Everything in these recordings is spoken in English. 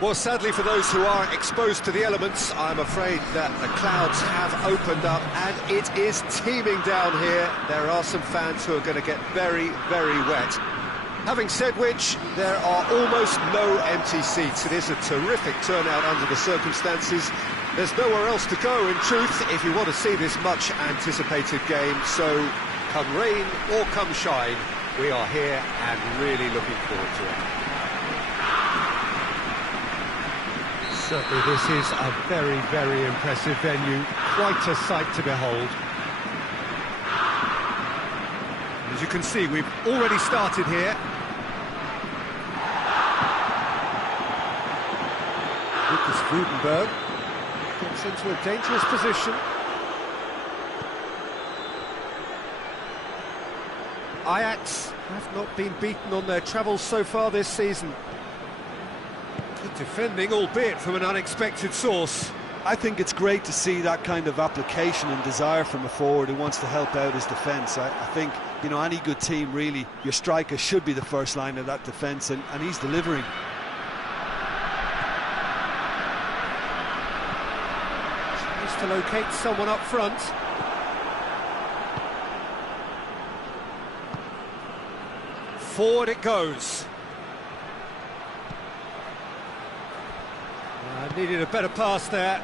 Well, sadly for those who are exposed to the elements, I'm afraid that the clouds have opened up and it is teeming down here. There are some fans who are going to get very, very wet. Having said which, there are almost no empty seats. It is a terrific turnout under the circumstances. There's nowhere else to go, in truth, if you want to see this much-anticipated game. So, come rain or come shine, we are here and really looking forward to it. Certainly this is a very, very impressive venue. Quite a sight to behold. As you can see, we've already started here. Lucas Gutenberg gets into a dangerous position. Ajax have not been beaten on their travels so far this season. Good defending, albeit from an unexpected source. I think it's great to see that kind of application and desire from a forward who wants to help out his defence. I think, you know, any good team, really, your striker should be the first line of that defence, and he's delivering. Tries to locate someone up front. Forward it goes. Needed a better pass there.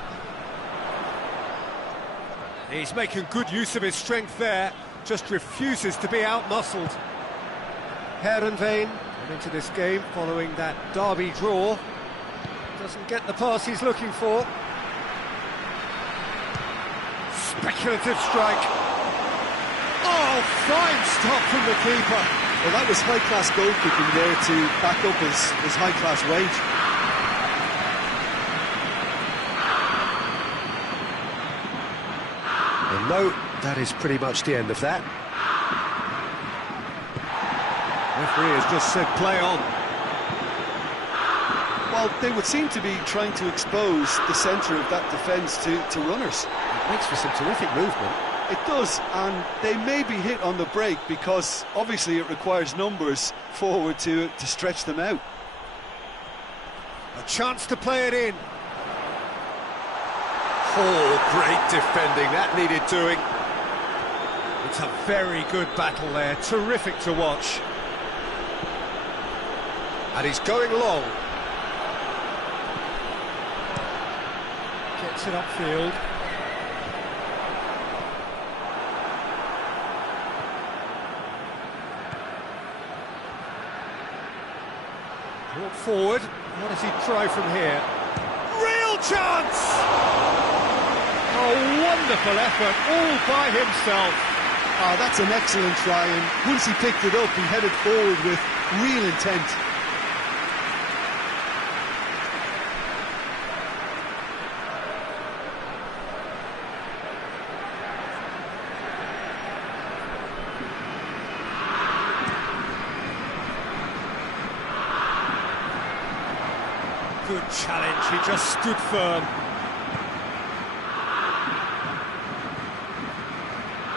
He's making good use of his strength there, just refuses to be out-muscled. Heerenveen into this game following that derby draw. Doesn't get the pass he's looking for. Speculative strike. Oh, fine stop from the keeper. Well, that was high-class goalkeeping there to back up his high-class wage. No, that is pretty much the end of that. Referee has just said play on. Well, they would seem to be trying to expose the centre of that defence to runners. It makes for some terrific movement. It does, and they may be hit on the break because obviously it requires numbers forward to stretch them out. A chance to play it in. Oh, great defending, that needed doing. It's a very good battle there, terrific to watch. And he's going long. Gets it upfield. Brought forward, what does he try from here? Real chance! A wonderful effort, all by himself. Oh, that's an excellent try, and once he picked it up, he headed forward with real intent. Good challenge, he just stood firm.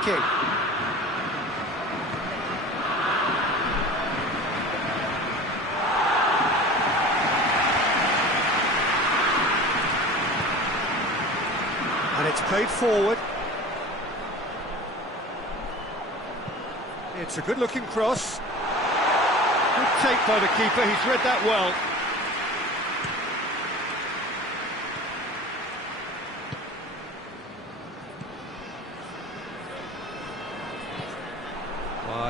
King. And it's played forward. It's a good-looking cross. Good take by the keeper, he's read that well.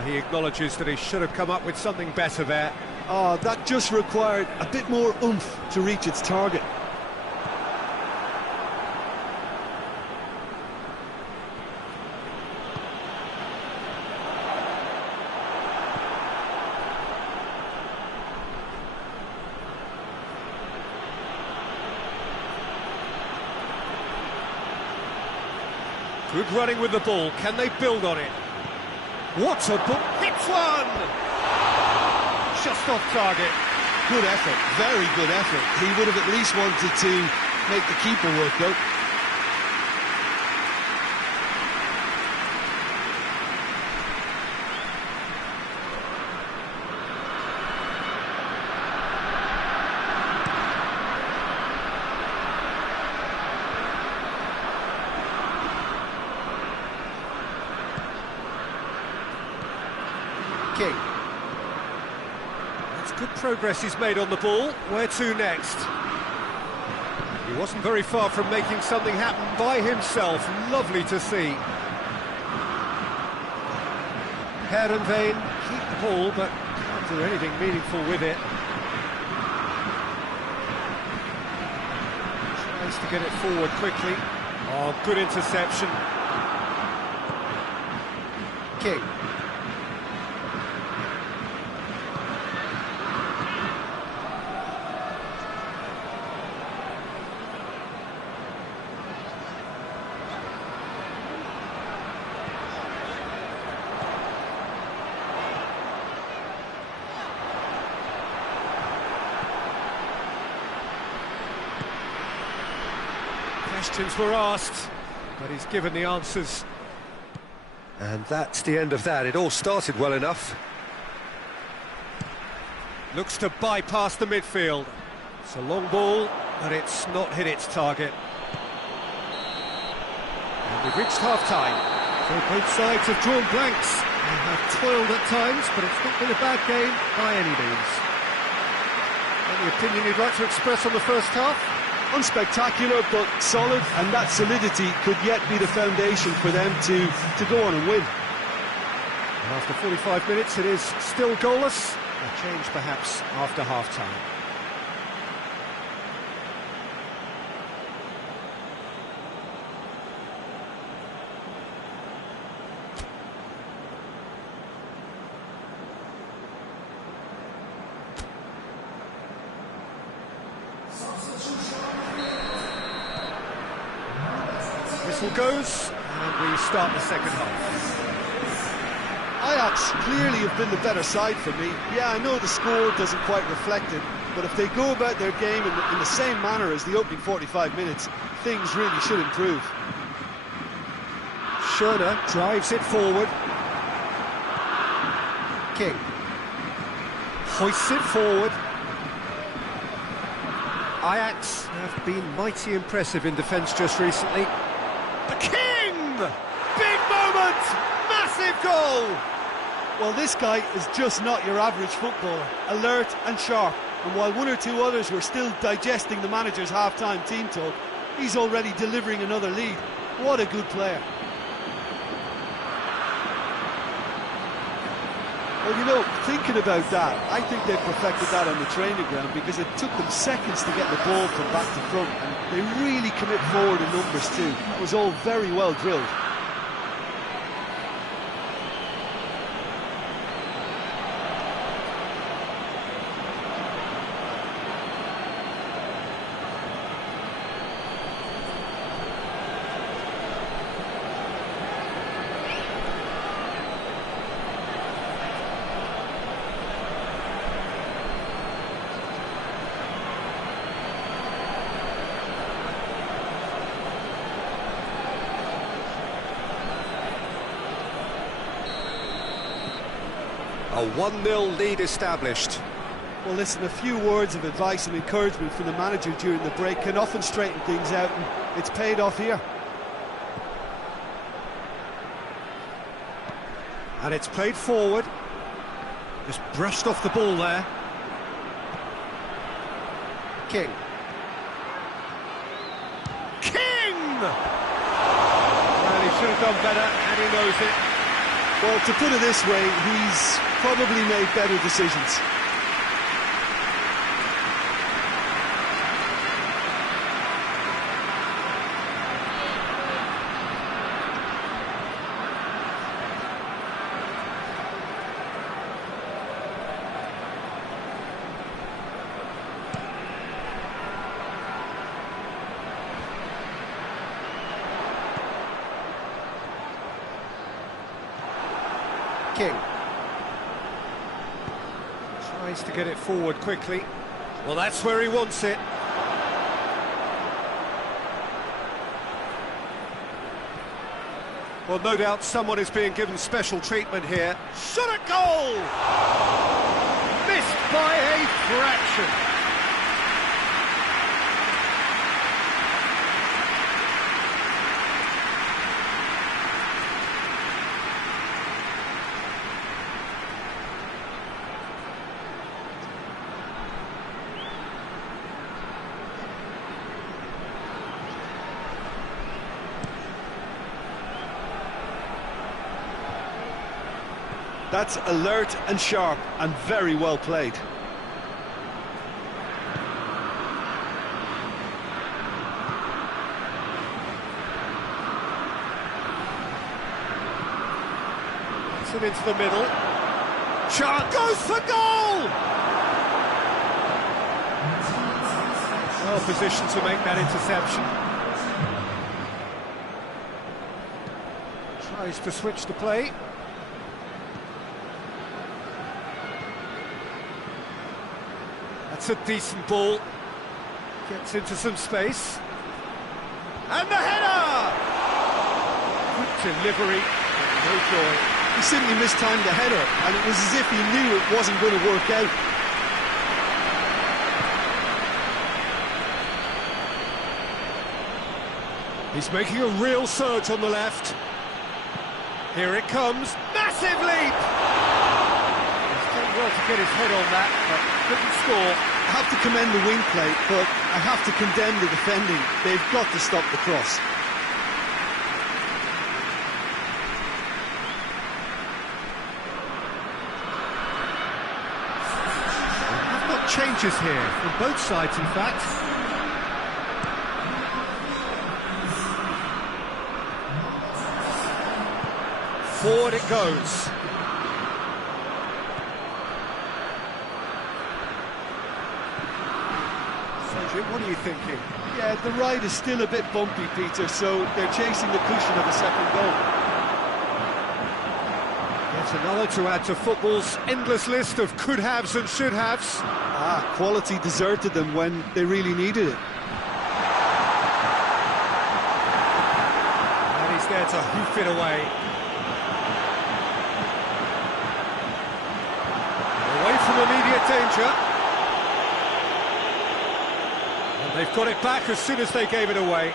He acknowledges that he should have come up with something better there. Oh, that just required a bit more oomph to reach its target. Good running with the ball, can they build on it? What a ball, hits one! Just off target. Good effort, very good effort. He would have at least wanted to make the keeper work though. Good progress he's made on the ball. Where to next? He wasn't very far from making something happen by himself. Lovely to see. Heerenveen keep the ball, but can't do anything meaningful with it. Tries to get it forward quickly. Oh, good interception. King. Questions were asked, but he's given the answers. And that's the end of that. It all started well enough. Looks to bypass the midfield. It's a long ball, but it's not hit its target. And we've reached half-time. So both sides have drawn blanks. They have toiled at times, but it's not been a bad game by any means. Any opinion you'd like to express on the first half? Unspectacular but solid, and that solidity could yet be the foundation for them to go on and win. And after 45 minutes it is still goalless. A change perhaps after half-time. Whistle goes, and we start the second half. Ajax clearly have been the better side for me. Yeah, I know the score doesn't quite reflect it, but if they go about their game in the same manner as the opening 45 minutes, things really should improve. Schöne drives it forward. King hoists it forward. Ajax have been mighty impressive in defence just recently. The King! Big moment! Massive goal! Well, this guy is just not your average footballer. Alert and sharp. And while one or two others were still digesting the manager's half-time team talk, he's already delivering another lead. What a good player. Well, you know, thinking about that, I think they perfected that on the training ground because it took them seconds to get the ball from back to front, and they really commit forward in numbers too. It was all very well drilled. A 1-0 lead established. Well, listen, a few words of advice and encouragement from the manager during the break can often straighten things out, and it's paid off here. And it's played forward. Just brushed off the ball there. King. King! Well, he should have done better, and he knows it. Well, to put it this way, he's probably made better decisions. King tries to get it forward quickly. Well, that's where he wants it. Well, no doubt someone is being given special treatment here. Shot at goal! Missed by a fraction. That's alert and sharp and very well played. Puts it into the middle. Chart goes for goal! Well positioned to make that interception. Tries to switch the play. That's a decent ball. Gets into some space. And the header! Good delivery, no joy. He simply mistimed the header, and it was as if he knew it wasn't going to work out. He's making a real surge on the left. Here it comes. Massive leap! He's done well to get his head on that, but couldn't score. I have to commend the wing play, but I have to condemn the defending. They've got to stop the cross. I've got changes here from both sides, in fact. Forward it goes. What are you thinking? Yeah, the ride is still a bit bumpy, Peter, so they're chasing the cushion of a second goal. Yet another to add to football's endless list of could-haves and should-haves. Quality deserted them when they really needed it. And he's there to hoof it away. Away from immediate danger. They've got it back as soon as they gave it away.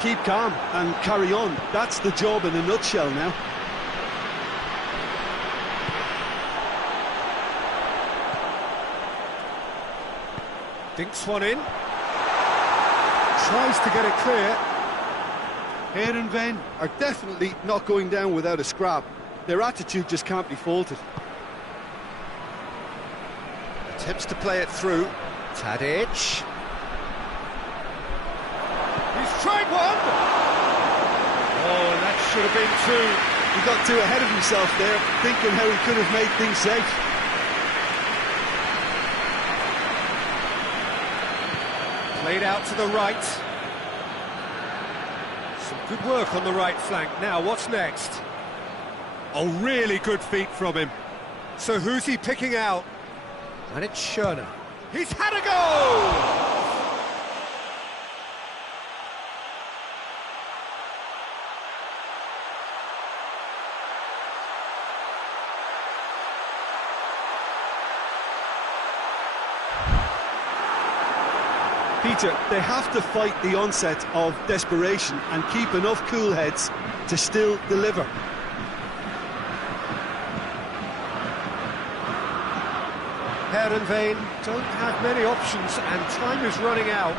Keep calm and carry on. That's the job in a nutshell now. Dinks one in. Tries to get it clear. Heerenveen are definitely not going down without a scrap. Their attitude just can't be faulted. Attempts to play it through. Tadic. He's tried one! Oh, and that should have been two. He got too ahead of himself there, thinking how he could have made things safe. Played out to the right. Some good work on the right flank. Now, what's next? Oh, really good feet from him. So who's he picking out? And it's Schöner. He's had a go! Peter, they have to fight the onset of desperation and keep enough cool heads to still deliver. Heerenveen don't have many options and time is running out.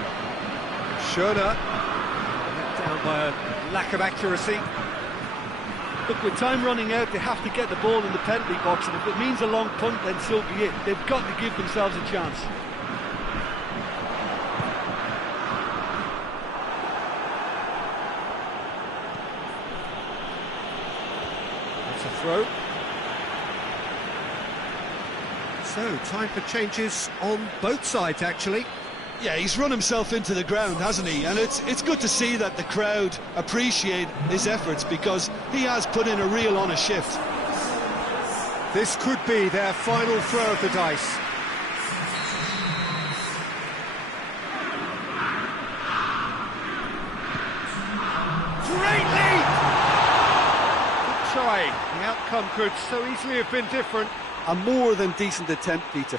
Schöner let down by a lack of accuracy. Look, with time running out, they have to get the ball in the penalty box, and if it means a long punt, then so be it. They've got to give themselves a chance. That's a throw. So, time for changes on both sides, actually. Yeah, he's run himself into the ground, hasn't he? And it's good to see that the crowd appreciate his efforts, because he has put in a real honest shift. This could be their final throw of the dice. Great lead! Good try. The outcome could so easily have been different. A more than decent attempt, Peter.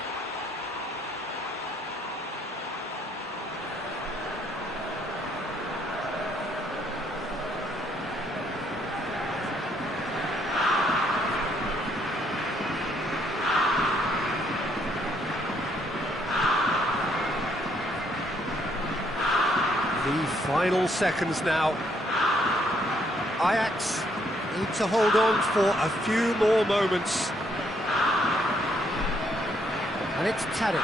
The final seconds now. Ajax need to hold on for a few more moments. And it's Tadic.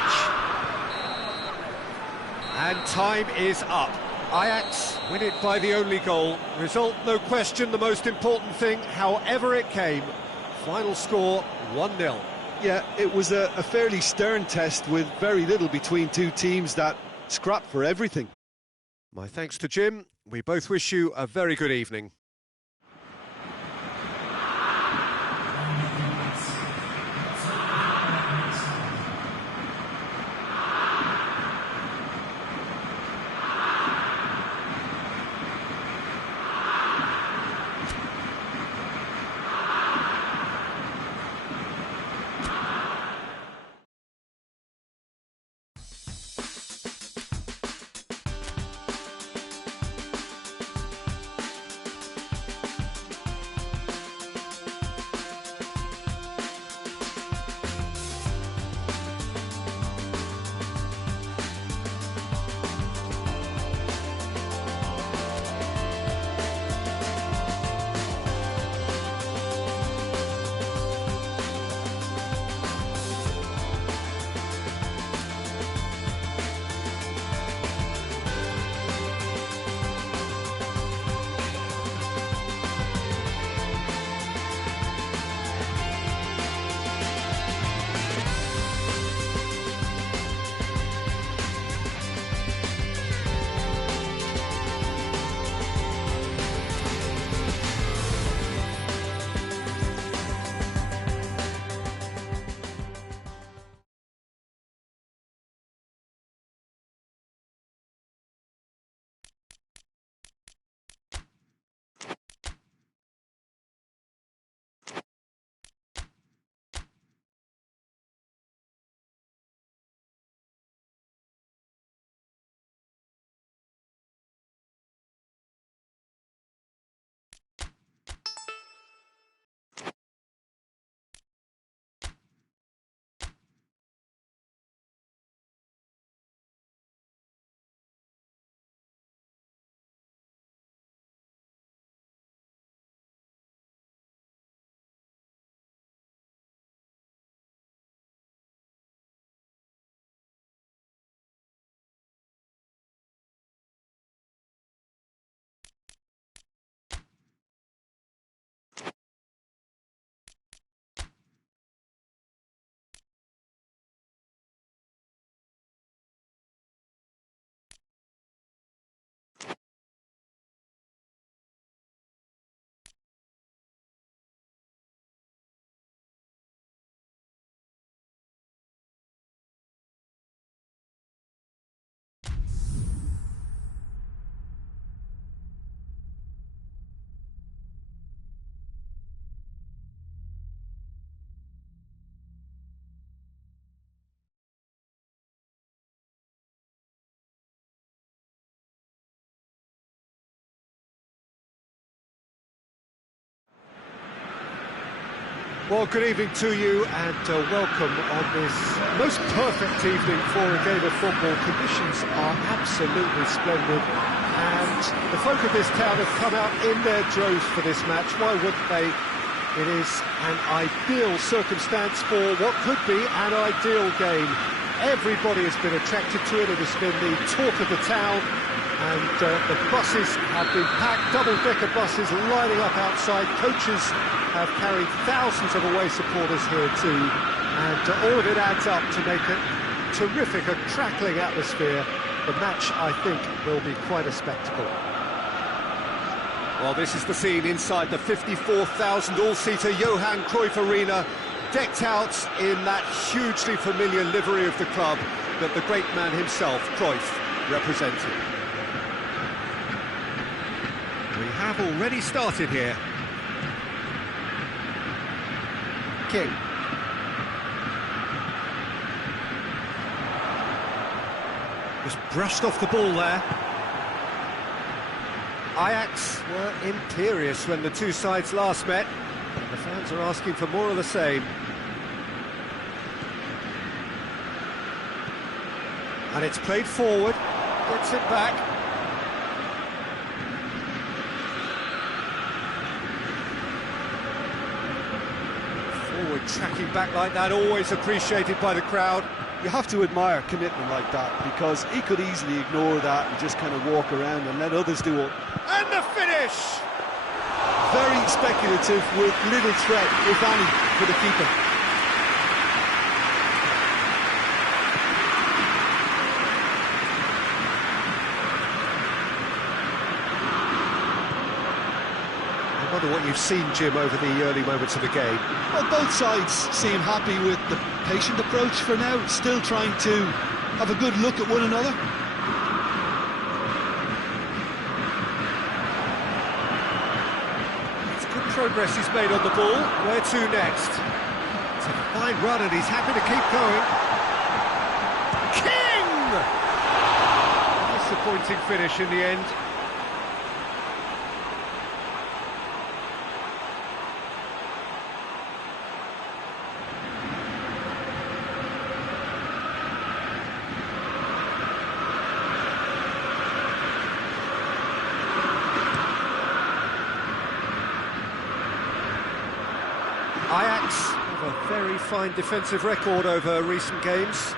And time is up. Ajax win it by the only goal. Result, no question, the most important thing, however it came. Final score, 1-0. Yeah, it was a fairly stern test with very little between two teams that scrapped for everything. My thanks to Jim. We both wish you a very good evening. Well, good evening to you and welcome on this most perfect evening for a game of football. Conditions are absolutely splendid and the folk of this town have come out in their droves for this match. Why wouldn't they? It is an ideal circumstance for what could be an ideal game. Everybody has been attracted to it. It has been the talk of the town. And the buses have been packed, double-decker buses lining up outside. Coaches have carried thousands of away supporters here too. And all of it adds up to make it terrific, a crackling atmosphere. The match, I think, will be quite a spectacle. Well, this is the scene inside the 54,000 all-seater Johan Cruyff Arena, decked out in that hugely familiar livery of the club that the great man himself, Cruyff, represented. We have already started here. King. Just brushed off the ball there. Ajax were imperious when the two sides last met. And the fans are asking for more of the same. And it's played forward. Gets it back. Forward tracking back like that, always appreciated by the crowd. You have to admire commitment like that, because he could easily ignore that and just kind of walk around and let others do it. And the finish! Very speculative with little threat, if any, for the keeper. I wonder what you've seen, Jim, over the early moments of the game. Well, both sides seem happy with the patient approach for now, still trying to have a good look at one another. It's good progress he's made on the ball. Where to next? It's a fine run and he's happy to keep going. King! Disappointing finish in the end. Ajax have a very fine defensive record over recent games.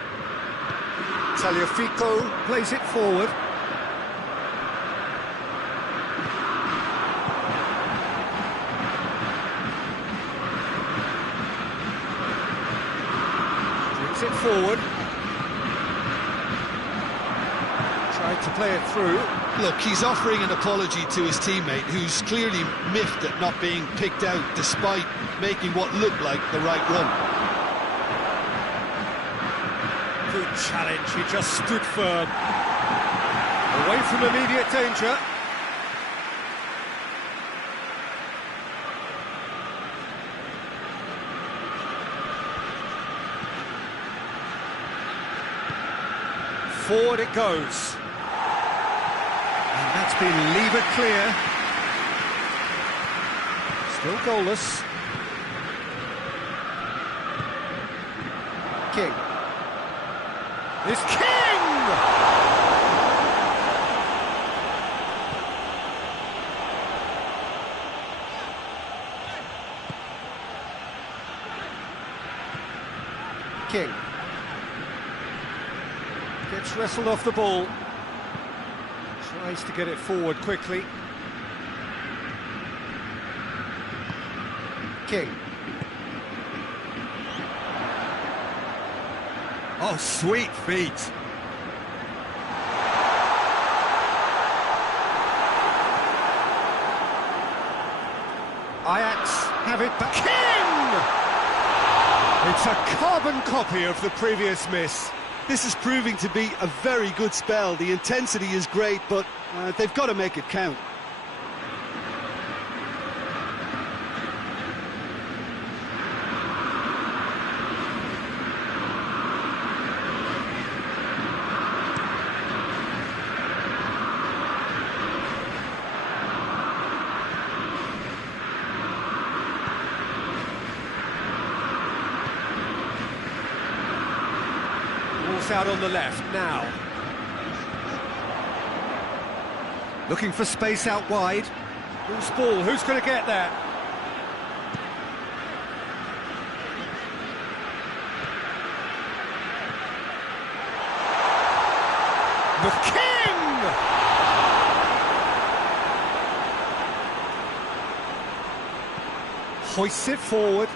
Tagliafico plays it forward. Brings it forward. Tried to play it through. Look, he's offering an apology to his teammate, who's clearly miffed at not being picked out despite making what looked like the right run. Good challenge, he just stood firm. Away from immediate danger. Forward it goes. And that's been levered clear. Still goalless. King. It's King! King. Gets wrestled off the ball. Tries to get it forward quickly. King. Oh, sweet feet. Ajax have it back. King! It's a carbon copy of the previous miss. This is proving to be a very good spell. The intensity is great, but they've got to make it count. Out on the left now. Looking for space out wide. Loose ball, who's going to get that? The King! Hoists it forward.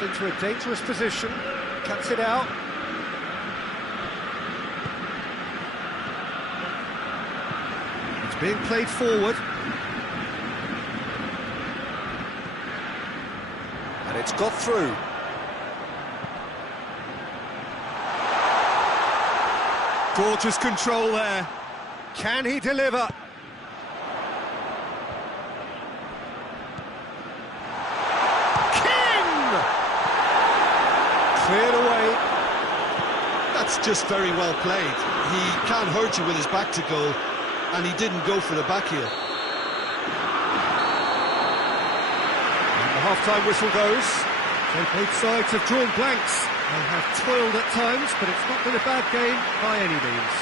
Into a dangerous position, cuts it out. It's being played forward. And it's got through. Gorgeous control there. Can he deliver? Cleared away. That's just very well played. He can't hurt you with his back to goal, and he didn't go for the back heel. And the half-time whistle goes. So both sides have drawn blanks. They have toiled at times, but it's not been a bad game by any means.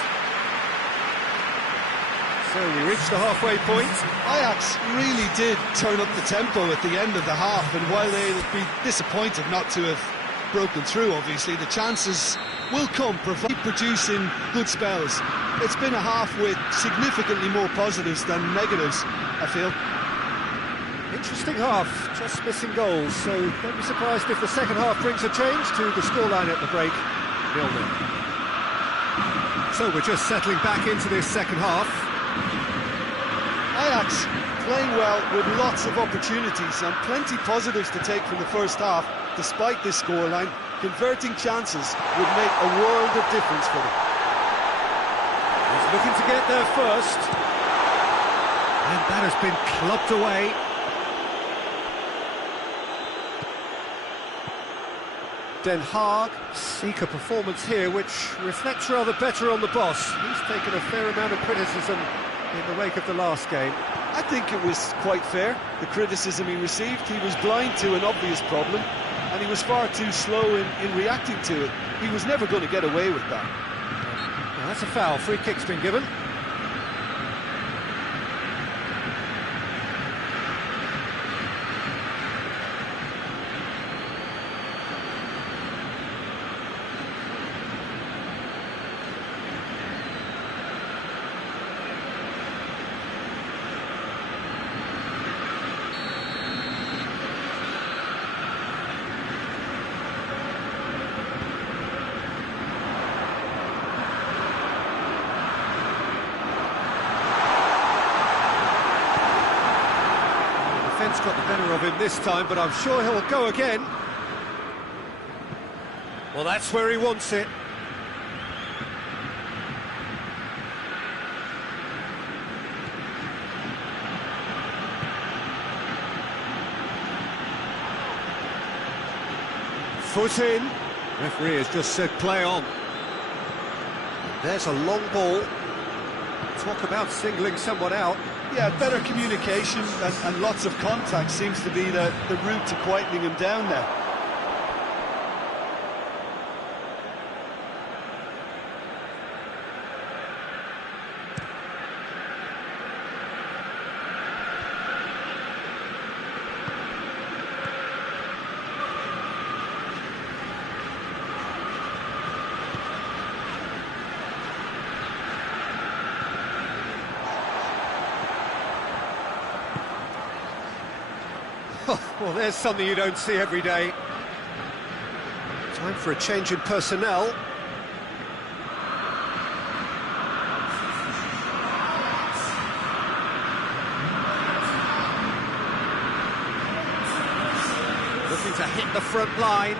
So we reached the halfway point. Ajax really did turn up the tempo at the end of the half, and while they'll be disappointed not to have broken through, obviously, the chances will come, producing good spells. It's been a half with significantly more positives than negatives, I feel. Interesting half, just missing goals, so don't be surprised if the second half brings a change to the scoreline at the break, 0-0. So we're just settling back into this second half. Ajax playing well with lots of opportunities and plenty positives to take from the first half. Despite this scoreline, converting chances would make a world of difference for them. He's looking to get there first, and that has been clubbed away. Den Haag seek a performance here which reflects rather better on the boss. He's taken a fair amount of criticism in the wake of the last game. I think it was quite fair, the criticism he received. He was blind to an obvious problem, and he was far too slow in reacting to it. He was never going to get away with that. Well, that's a foul. Free kick's been given. Defence got the better of him this time, but I'm sure he'll go again. Well, that's where he wants it. Foot in. Referee has just said play on. There's a long ball. Talk about singling someone out. Yeah, better communication and lots of contact seems to be the route to quietening him down now. Well, there's something you don't see every day. Time for a change in personnel. Looking to hit the front line.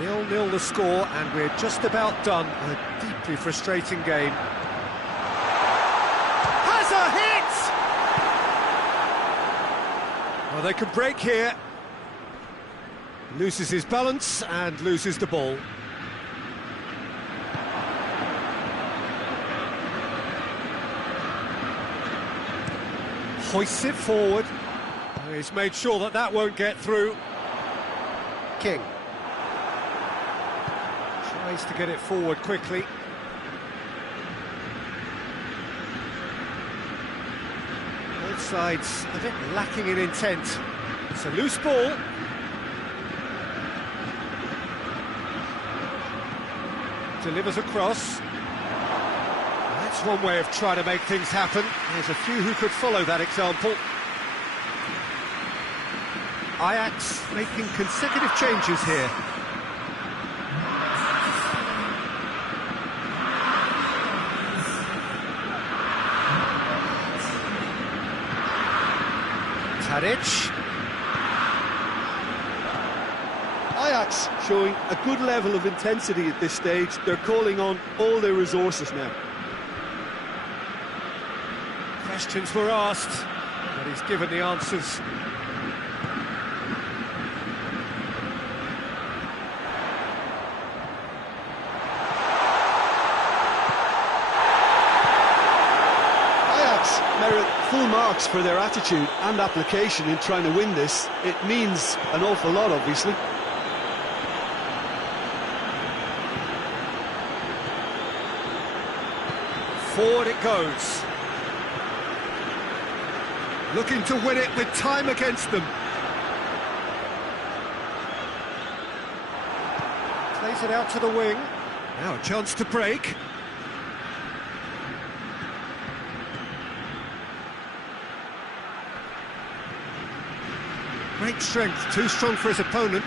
Nil-nil the score, and we're just about done. A deeply frustrating game. Has a hit! Well, they can break here. Loses his balance and loses the ball. Hoists it forward. He's made sure that that won't get through. King. Tries to get it forward quickly. Both sides a bit lacking in intent. It's a loose ball. Delivers across. That's one way of trying to make things happen. There's a few who could follow that example. Ajax making consecutive changes here. Tadic. Ajax showing a good level of intensity at this stage. They're calling on all their resources now. Questions were asked, but he's given the answers. Merit full marks marks for their attitude and application in trying to win this. It means an awful lot, obviously. Forward it goes. Looking to win it with time against them. Plays it out to the wing. Now a chance to break. Great strength, too strong for his opponent.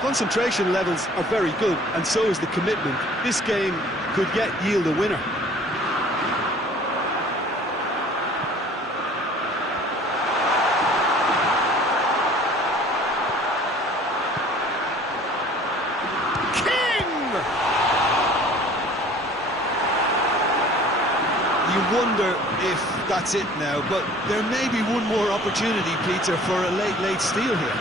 Concentration levels are very good, and so is the commitment. This game could yet yield a winner. You wonder if that's it now, but there may be one more opportunity, Peter, for a late steal here.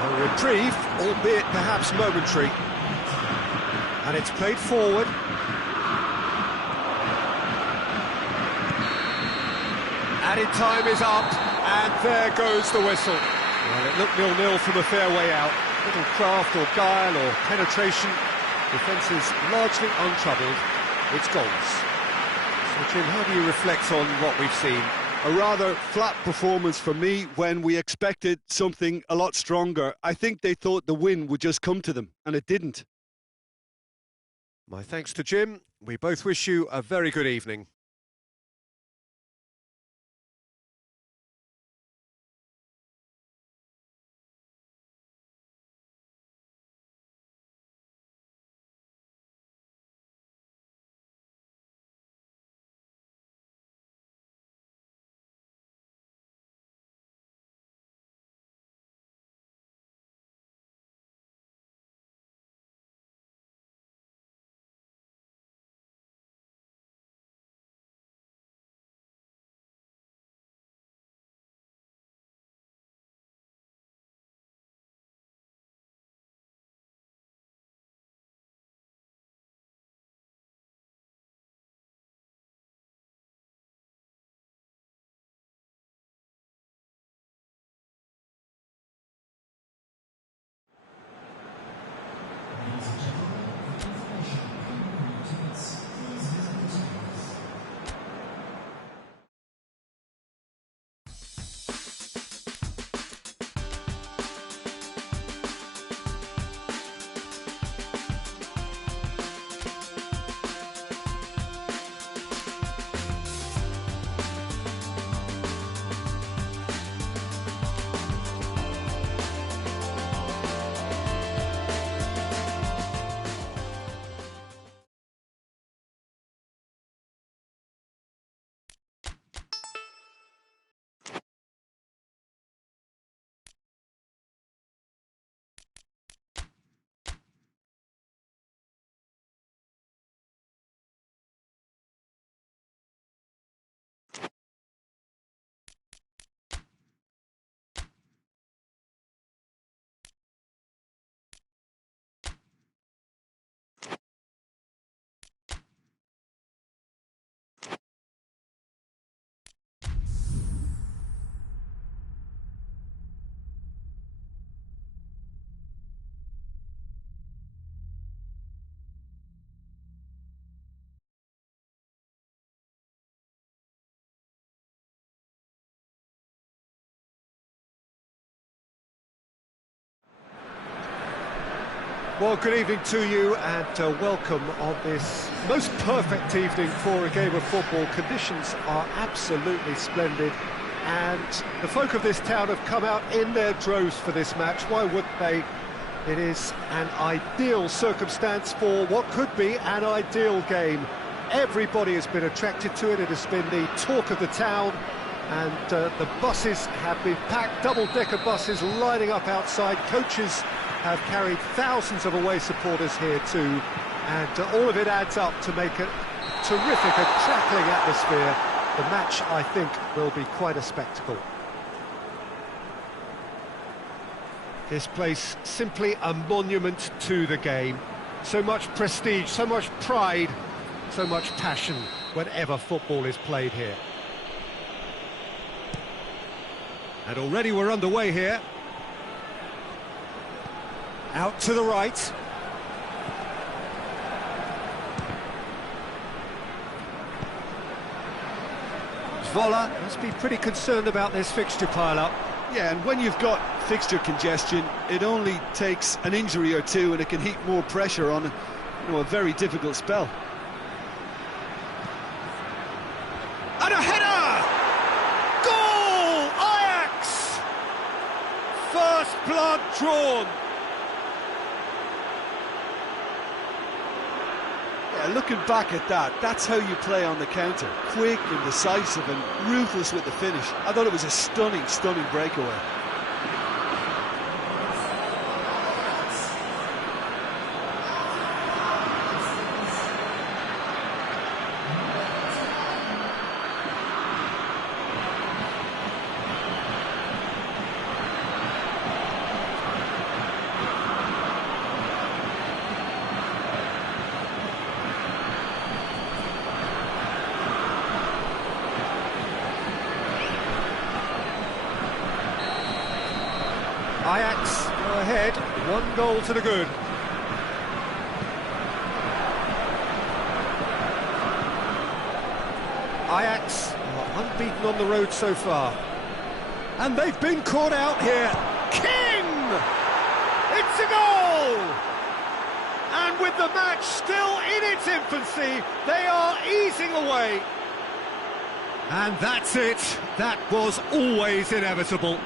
A reprieve, albeit perhaps momentary. And it's played forward. Added time is up, and there goes the whistle. Well, it looked 0-0 from a fair way out. Little craft or guile or penetration. Defence is largely untroubled. It's goals. So, Jim, how do you reflect on what we've seen? A rather flat performance for me when we expected something a lot stronger. I think they thought the win would just come to them, and it didn't. My thanks to Jim. We both wish you a very good evening. Well, good evening to you and welcome on this most perfect evening for a game of football. Conditions are absolutely splendid and the folk of this town have come out in their droves for this match. Why wouldn't they? It is an ideal circumstance for what could be an ideal game. Everybody has been attracted to it. It has been the talk of the town and the buses have been packed, double-decker buses lining up outside. Coaches have carried thousands of away supporters here too, and all of it adds up to make a terrific, a crackling atmosphere. The match, I think, will be quite a spectacle. This place simply a monument to the game. So much prestige, so much pride, so much passion whenever football is played here. And already we're underway here. Out to the right. Vola must be pretty concerned about this fixture pile-up. Yeah, and when you've got fixture congestion, it only takes an injury or two and it can heap more pressure on a very difficult spell. And a header! Goal! Ajax! First blood drawn. Yeah, looking back at that, that's how you play on the counter. Quick and decisive and ruthless with the finish. I thought it was a stunning, stunning breakaway. Ajax go ahead, 1 goal to the good. Ajax are unbeaten on the road so far. And they've been caught out here. King! It's a goal! And with the match still in its infancy, they are easing away. And that's it. That was always inevitable.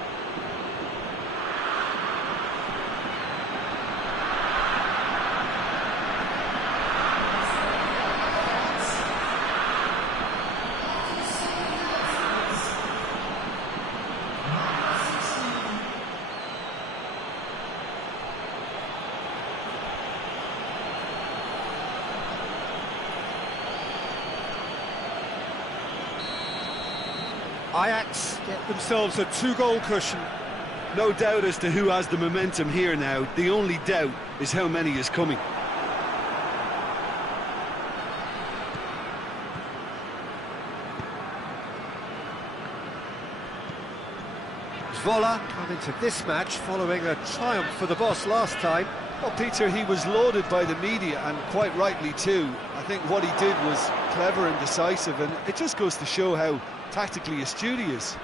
Ajax get themselves a 2-goal cushion. No doubt as to who has the momentum here now. The only doubt is how many is coming. Vola come into this match following a triumph for the boss last time. Well, Peter, he was lauded by the media, and quite rightly too. I think what he did was clever and decisive, and it just goes to show how tactically astute he is.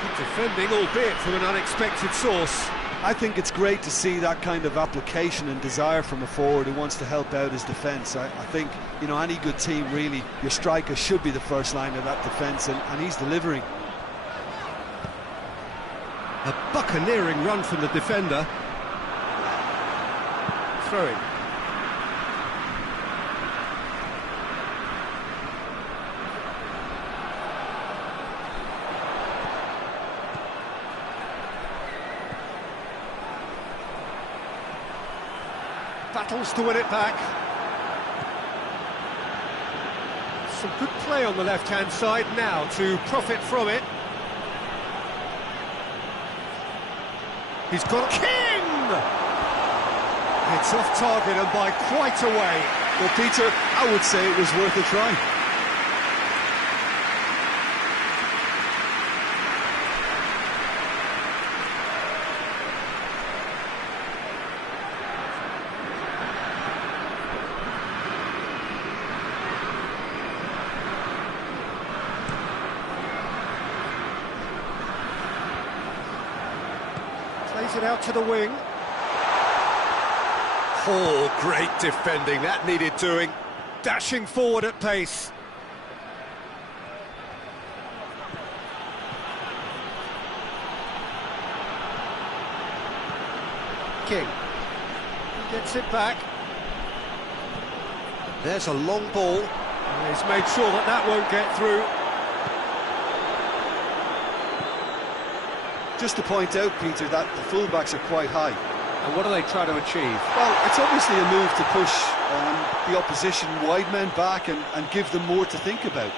Good defending, albeit from an unexpected source. I think it's great to see that kind of application and desire from a forward who wants to help out his defence. I think, any good team, really, your striker should be the first line of that defence, and he's delivering. A buccaneering run from the defender. Throwing. Battles to win it back. Some good play on the left-hand side now to profit from it. He's got King! It's off target and by quite a way. Well, Peter, I would say it was worth a try. Plays it out to the wing. Oh, great defending, that needed doing. Dashing forward at pace. King gets it back. There's a long ball. He's made sure that that won't get through. Just to point out, Peter, that the fullbacks are quite high. And what do they try to achieve? Well, it's obviously a move to push the opposition wide men back and give them more to think about.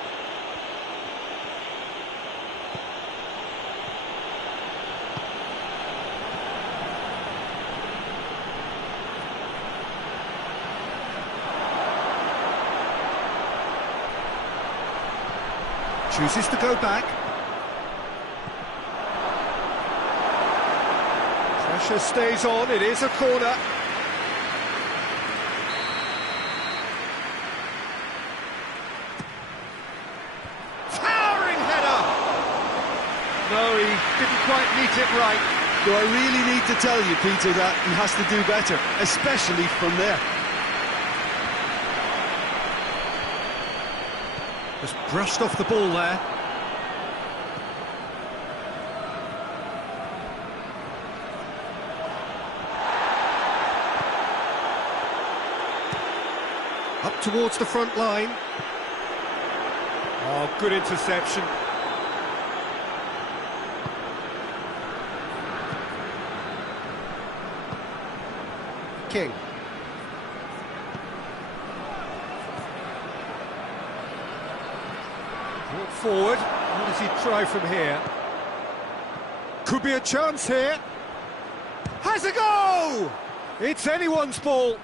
Chooses to go back. Pressure stays on, it is a corner. Towering header! No, he didn't quite meet it right. Do I really need to tell you, Peter, that he has to do better, especially from there? Just brushed off the ball there. Up towards the front line. Oh, good interception. King. Brought forward. What does he try from here? Could be a chance here. Has a go! It's anyone's ball.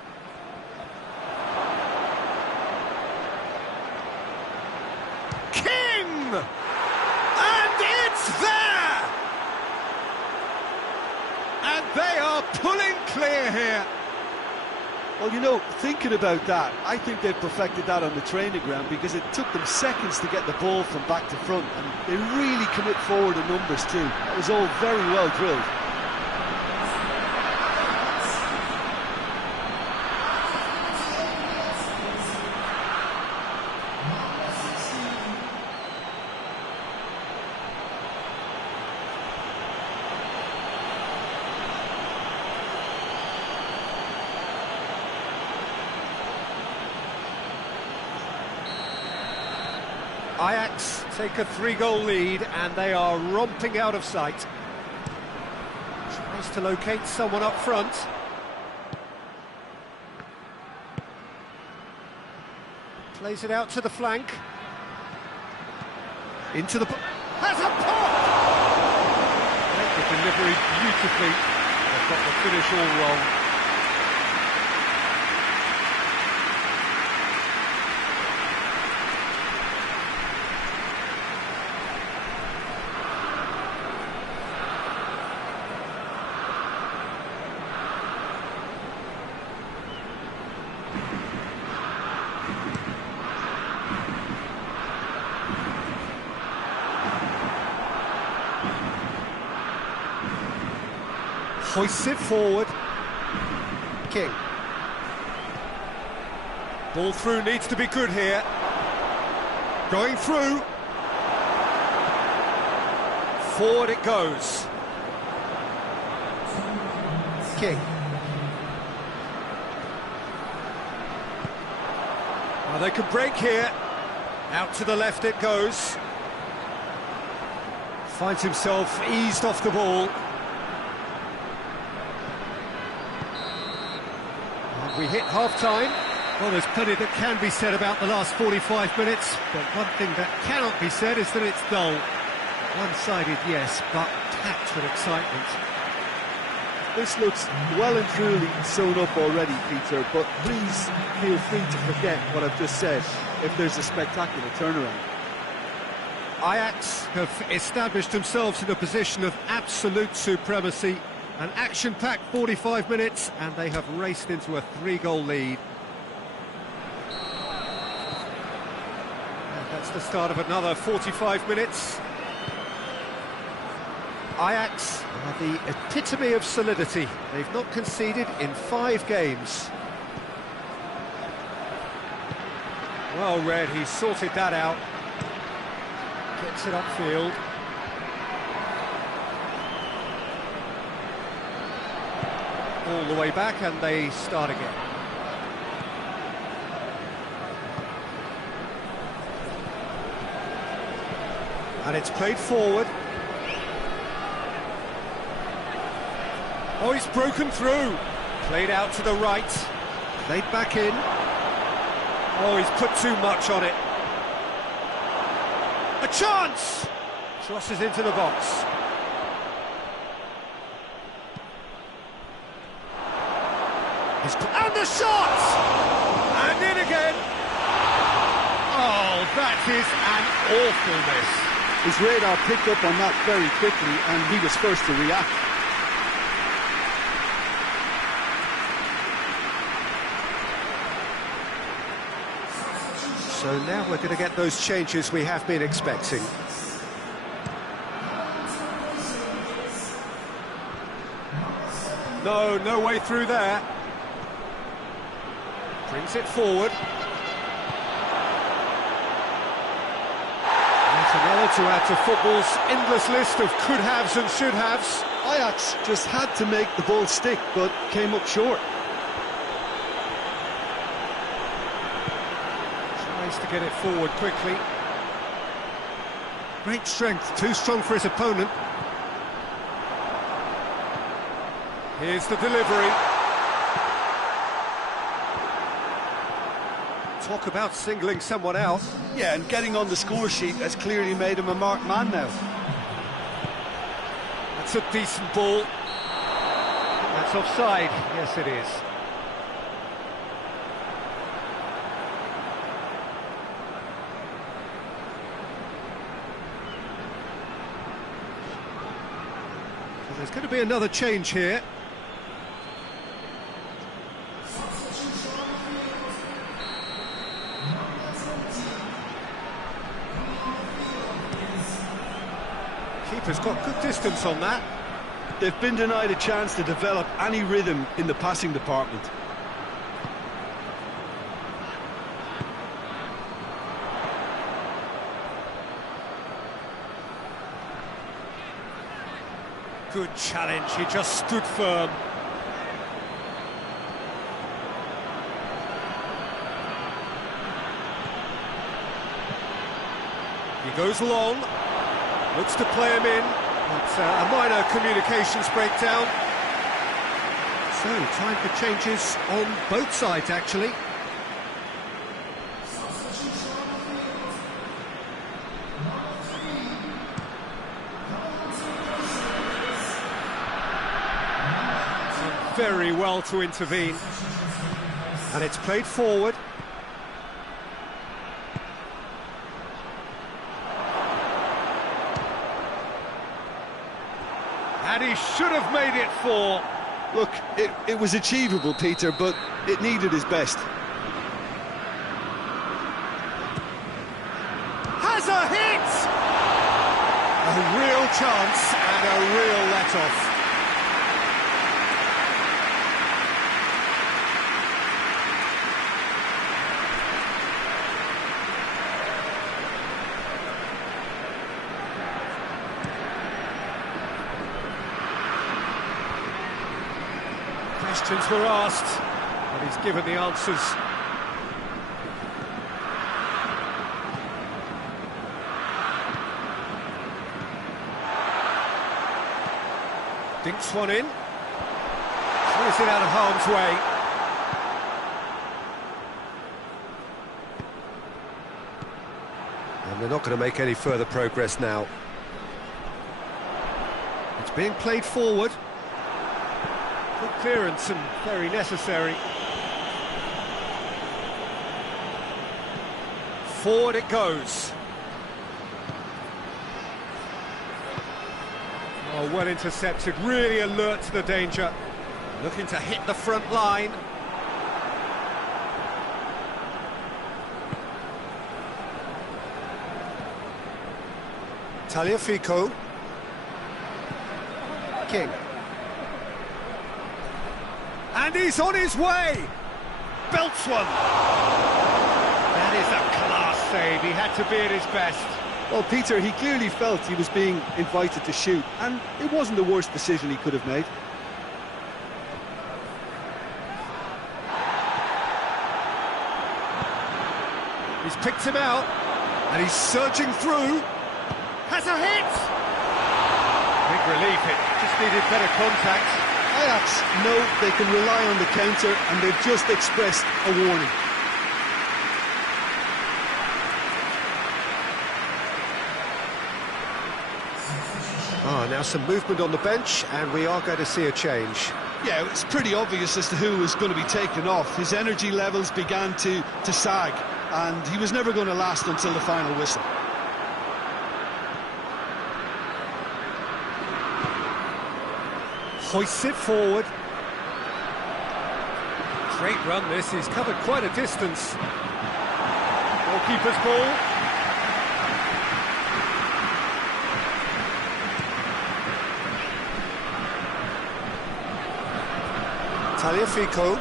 King! And it's there! And they are pulling clear here. Well, you know, thinking about that, I think they perfected that on the training ground because it took them seconds to get the ball from back to front, and they really commit forward in numbers too. That was all very well drilled. Ajax take a 3-goal lead and they are romping out of sight. Tries to locate someone up front. Plays it out to the flank. Into the... Has a pop! Make the delivery beautifully. They've got the finish all wrong. Hoists it forward. King. Ball through needs to be good here. Going through. Forward it goes. King. Now they can break here. Out to the left it goes. Finds himself eased off the ball. We hit half-time. Well, there's plenty that can be said about the last 45 minutes, but one thing that cannot be said is that it's dull. One-sided, yes, but packed with excitement. This looks well and truly sewn up already, Peter, but please feel free to forget what I've just said if there's a spectacular turnaround. Ajax have established themselves in a position of absolute supremacy. An action-packed 45 minutes, and they have raced into a 3-goal lead. And that's the start of another 45 minutes. Ajax are the epitome of solidity. They've not conceded in 5 games. Well read, he sorted that out. Gets it upfield. All the way back, and they start again. And it's played forward. Oh, he's broken through. Played out to the right. Played back in. Oh, he's put too much on it. A chance! Crosses into the box. And the shot! And in again. Oh, that is an awful miss. His radar picked up on that very quickly, and he was first to react. So now we're going to get those changes we have been expecting. No way through there. Brings it forward. That's another to add to football's endless list of could-haves and should-haves. Ajax just had to make the ball stick, but came up short. Tries to get it forward quickly. Great strength, too strong for his opponent. Here's the delivery. Talk about singling someone out. Yeah, and getting on the score sheet has clearly made him a marked man now. That's a decent ball. That's offside. Yes, it is. So there's going to be another change here. Keeper's got good distance on that. They've been denied a chance to develop any rhythm in the passing department. Good challenge, he just stood firm. He goes long. Looks to play him in. That's a minor communications breakdown. So, time for changes on both sides, actually. Done very well to intervene. And it's played forward. And he should have made it 4. Look, it was achievable, Peter, but it needed his best. Has a hit! A real chance and a real let-off. Questions were asked, and he's given the answers. Dinks one in. Throws it out of harm's way. And they're not going to make any further progress now. It's being played forward. Good clearance and very necessary. Forward it goes. Oh, well intercepted, really alert to the danger. Looking to hit the front line. Tagliafico. King. And he's on his way! Belts one! That is a class save, he had to be at his best. Well, Peter, he clearly felt he was being invited to shoot, and it wasn't the worst decision he could have made. He's picked him out, and he's surging through. Has a hit! Big relief, it just needed better contact. Ajax know they can rely on the counter, and they've just expressed a warning. Now some movement on the bench, and we are going to see a change. Yeah, it's pretty obvious as to who was going to be taken off. His energy levels began to sag, and he was never going to last until the final whistle. Hoists it forward. Great run this, he's covered quite a distance. Goalkeeper's ball. Tagliafico.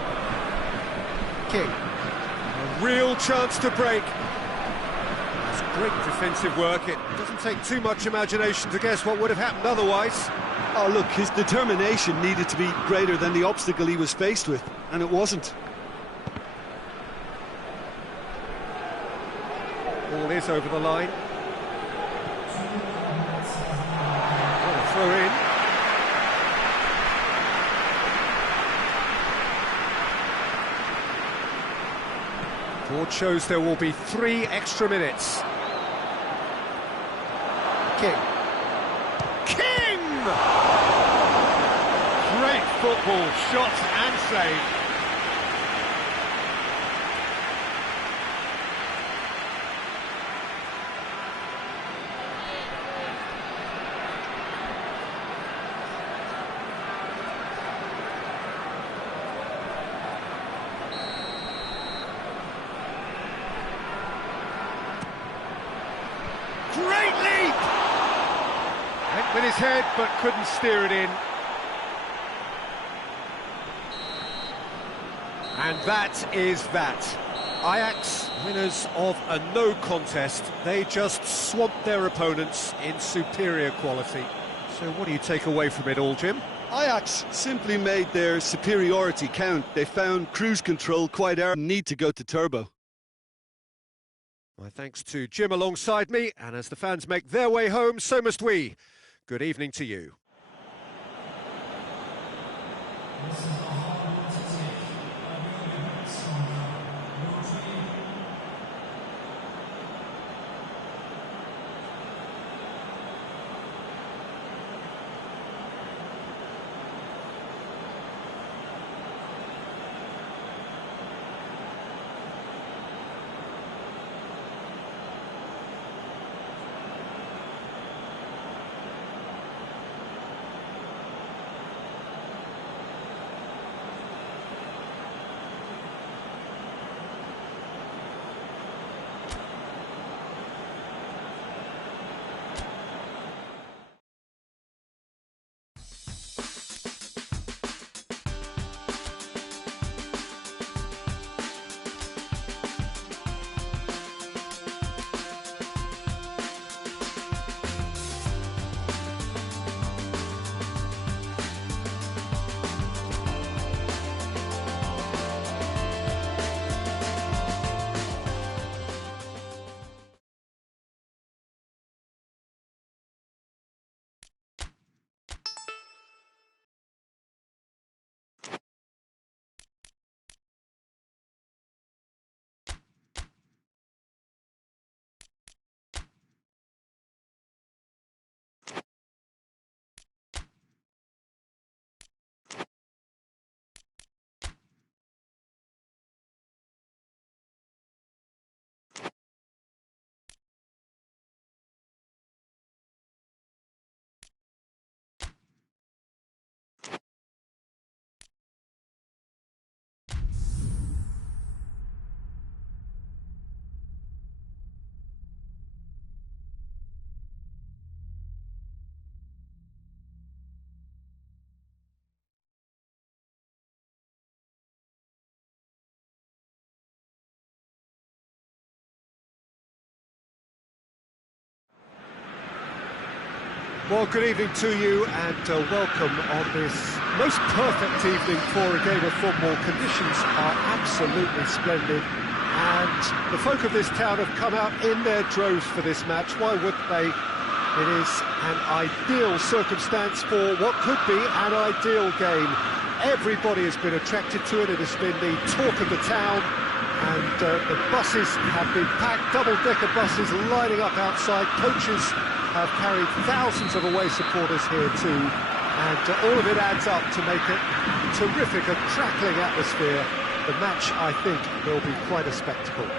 King. A real chance to break. That's great defensive work. It doesn't take too much imagination to guess what would have happened otherwise. Oh, look, his determination needed to be greater than the obstacle he was faced with, and it wasn't. Ball is over the line. What a throw in. Board shows there will be 3 extra minutes. King. Great football, shot and save. Great leap! Went with his head, but couldn't steer it in. And that is that. Ajax, winners of a no contest. They just swamped their opponents in superior quality. So what do you take away from it all, Jim? Ajax simply made their superiority count. They found cruise control quite early. Need to go to turbo. My thanks to Jim alongside me, and as the fans make their way home, so must we. Good evening to you. Well, good evening to you, and welcome on this most perfect evening for a game of football. Conditions are absolutely splendid, and the folk of this town have come out in their droves for this match. Why would they? It is an ideal circumstance for what could be an ideal game. Everybody has been attracted to it. It has been the talk of the town, and the buses have been packed, double-decker buses lining up outside. Coaches have carried thousands of away supporters here too, and all of it adds up to make it terrific, a crackling atmosphere. The match, I think, will be quite a spectacle.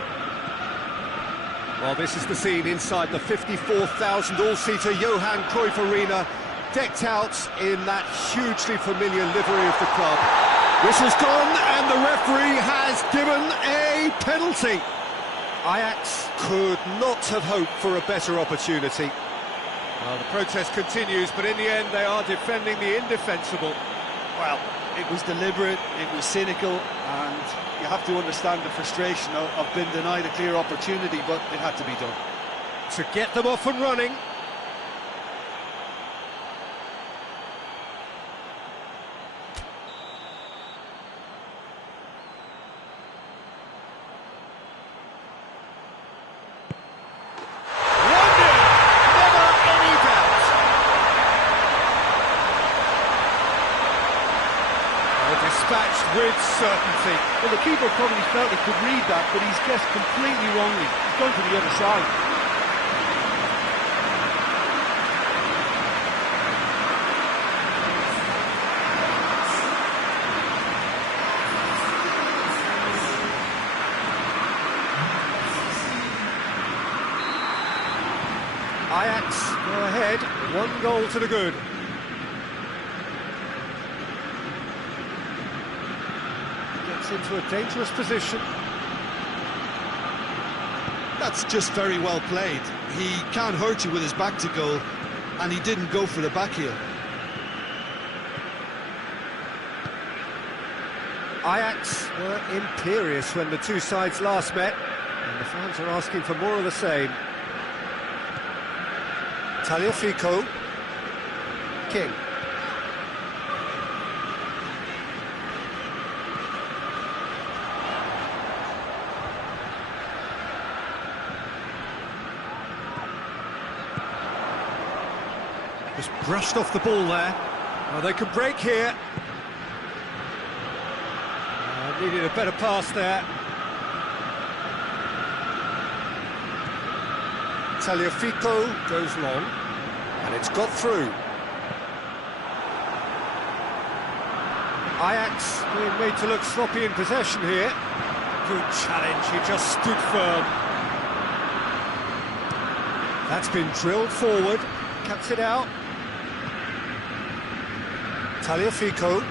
Well, this is the scene inside the 54,000 all-seater Johan Cruyff Arena, decked out in that hugely familiar livery of the club. Whistle's gone, and the referee has given a penalty. Ajax could not have hoped for a better opportunity. Well, the protest continues, but in the end they are defending the indefensible. Well, it was deliberate, it was cynical, and you have to understand the frustration of being denied a clear opportunity, but it had to be done. To get them off and running. Dispatched with certainty. Well, the keeper probably felt he could read that, but he's guessed completely wrongly. He's gone to the other side. Ajax go ahead, 1 goal to the good. Into a dangerous position. That's just very well played. He can't hurt you with his back to goal, and he didn't go for the back heel. Ajax were imperious when the two sides last met, and the fans are asking for more of the same. Tagliafico. King. Just brushed off the ball there. Well, they could break here. Needed a better pass there. Tagliafico goes long, and it's got through. Ajax being made to look sloppy in possession here. Good challenge, he just stood firm. That's been drilled forward, cuts it out. Tagliafico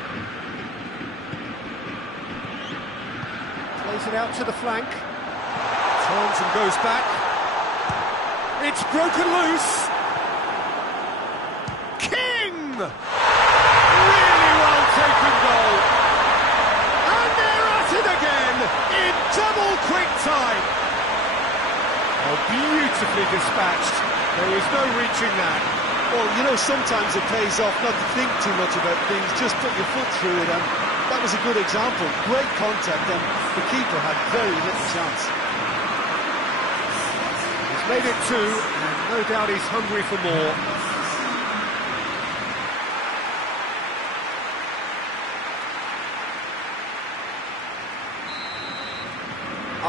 plays it out to the flank, turns and goes back. It's broken loose. King! Really well taken goal. And they're at it again in double quick time. Oh, beautifully dispatched. There was no reaching that. Well, you know, sometimes it pays off not to think too much about things, just put your foot through it, and that was a good example. Great contact, and the keeper had very little chance. He's made it 2, and no doubt he's hungry for more.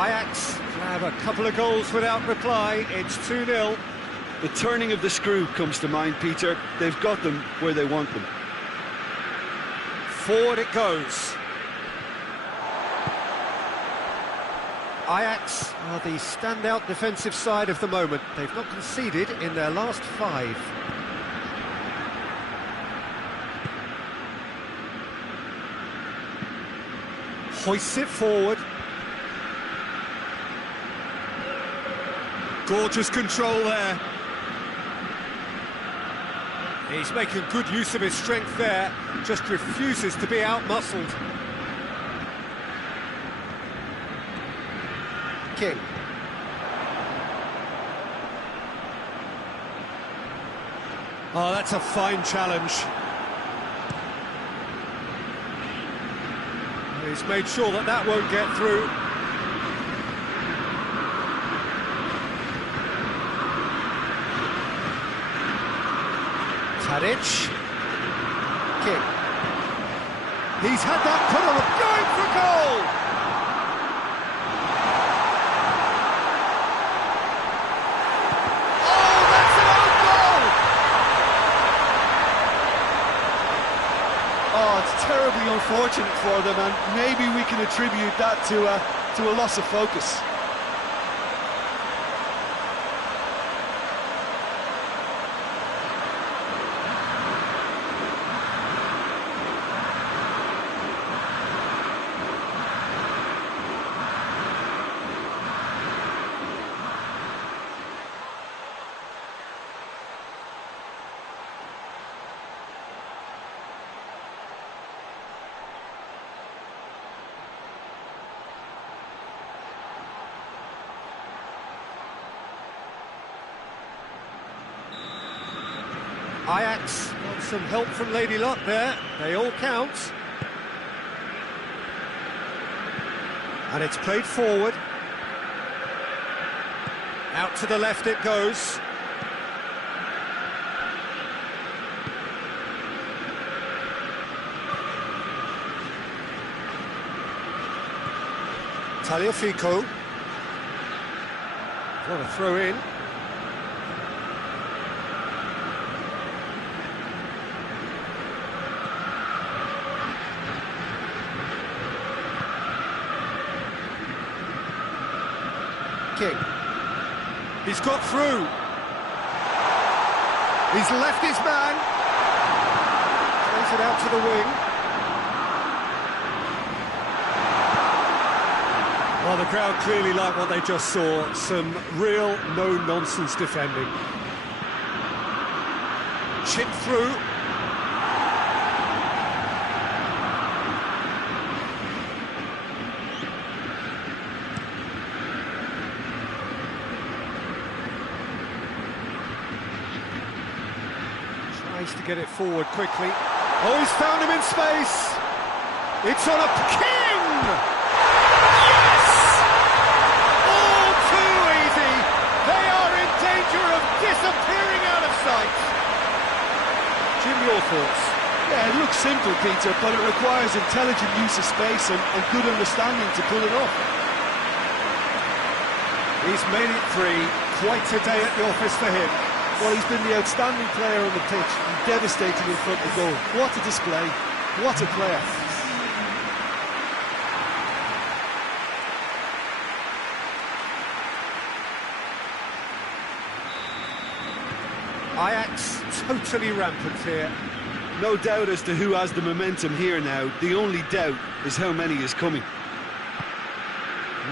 Ajax have a couple of goals without reply. It's 2-0. The turning of the screw comes to mind, Peter. They've got them where they want them. Forward it goes. Ajax are the standout defensive side of the moment. They've not conceded in their last 5. Hoists it forward. Gorgeous control there. He's making good use of his strength there, just refuses to be out-muscled. King. Oh, that's a fine challenge. He's made sure that that won't get through. Tadic. Kick. He's had that put on, going for goal! Oh, that's an own goal! Oh, it's terribly unfortunate for them, and maybe we can attribute that to a loss of focus. Ajax got some help from Lady Luck there, they all count. And it's played forward. Out to the left it goes. Tagliafico. What a throw in. He's got through. He's left his man. Plays it out to the wing. Well, the crowd clearly like what they just saw. Some real no-nonsense defending. Chip through. To get it forward quickly. Oh, he's found him in space. It's on a King! Yes! All too easy. They are in danger of disappearing out of sight. Jim, your thoughts? Yeah, it looks simple, Peter, but it requires intelligent use of space and good understanding to pull it off. He's made it 3. Quite a day at the office for him. Well, he's been the outstanding player on the pitch and devastating in front of goal. What a display, what a player. Ajax totally rampant here. No doubt as to who has the momentum here now. The only doubt is how many is coming.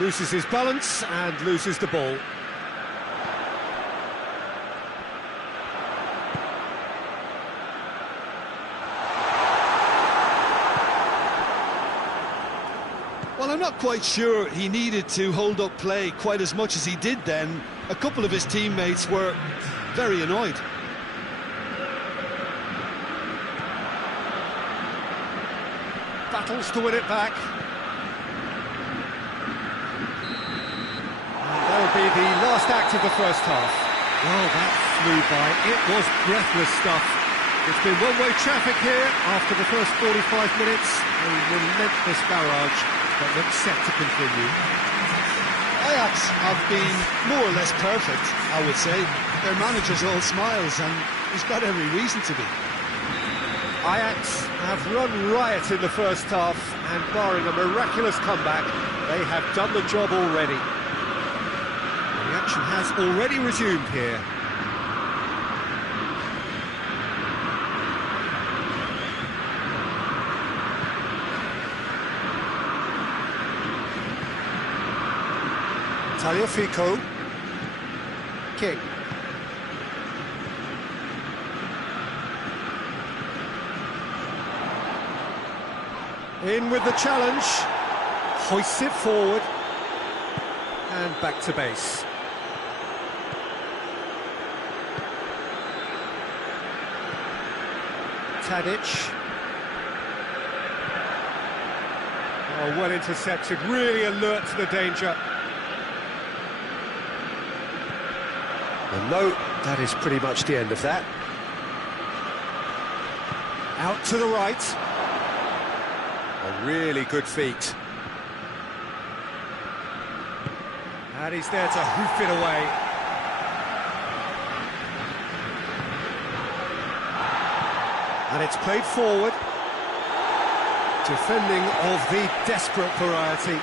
Loses his balance and loses the ball. Well, I'm not quite sure he needed to hold up play quite as much as he did then. A couple of his teammates were very annoyed. Battles to win it back. And that'll be the last act of the first half. Well, that flew by. It was breathless stuff. It's been one-way traffic here after the first 45 minutes. A relentless barrage that looks set to continue. Ajax have been more or less perfect, I would say. Their manager's all smiles and he's got every reason to be. Ajax have run riot in the first half and barring a miraculous comeback, they have done the job already. The action has already resumed here. Tagliafico. Kick. In with the challenge. Hoists it forward. And back to base. Tadic. Oh, well intercepted. Really alert to the danger. And no, that is pretty much the end of that. Out to the right. A really good feat. And he's there to hoof it away. And it's played forward. Defending of the desperate variety.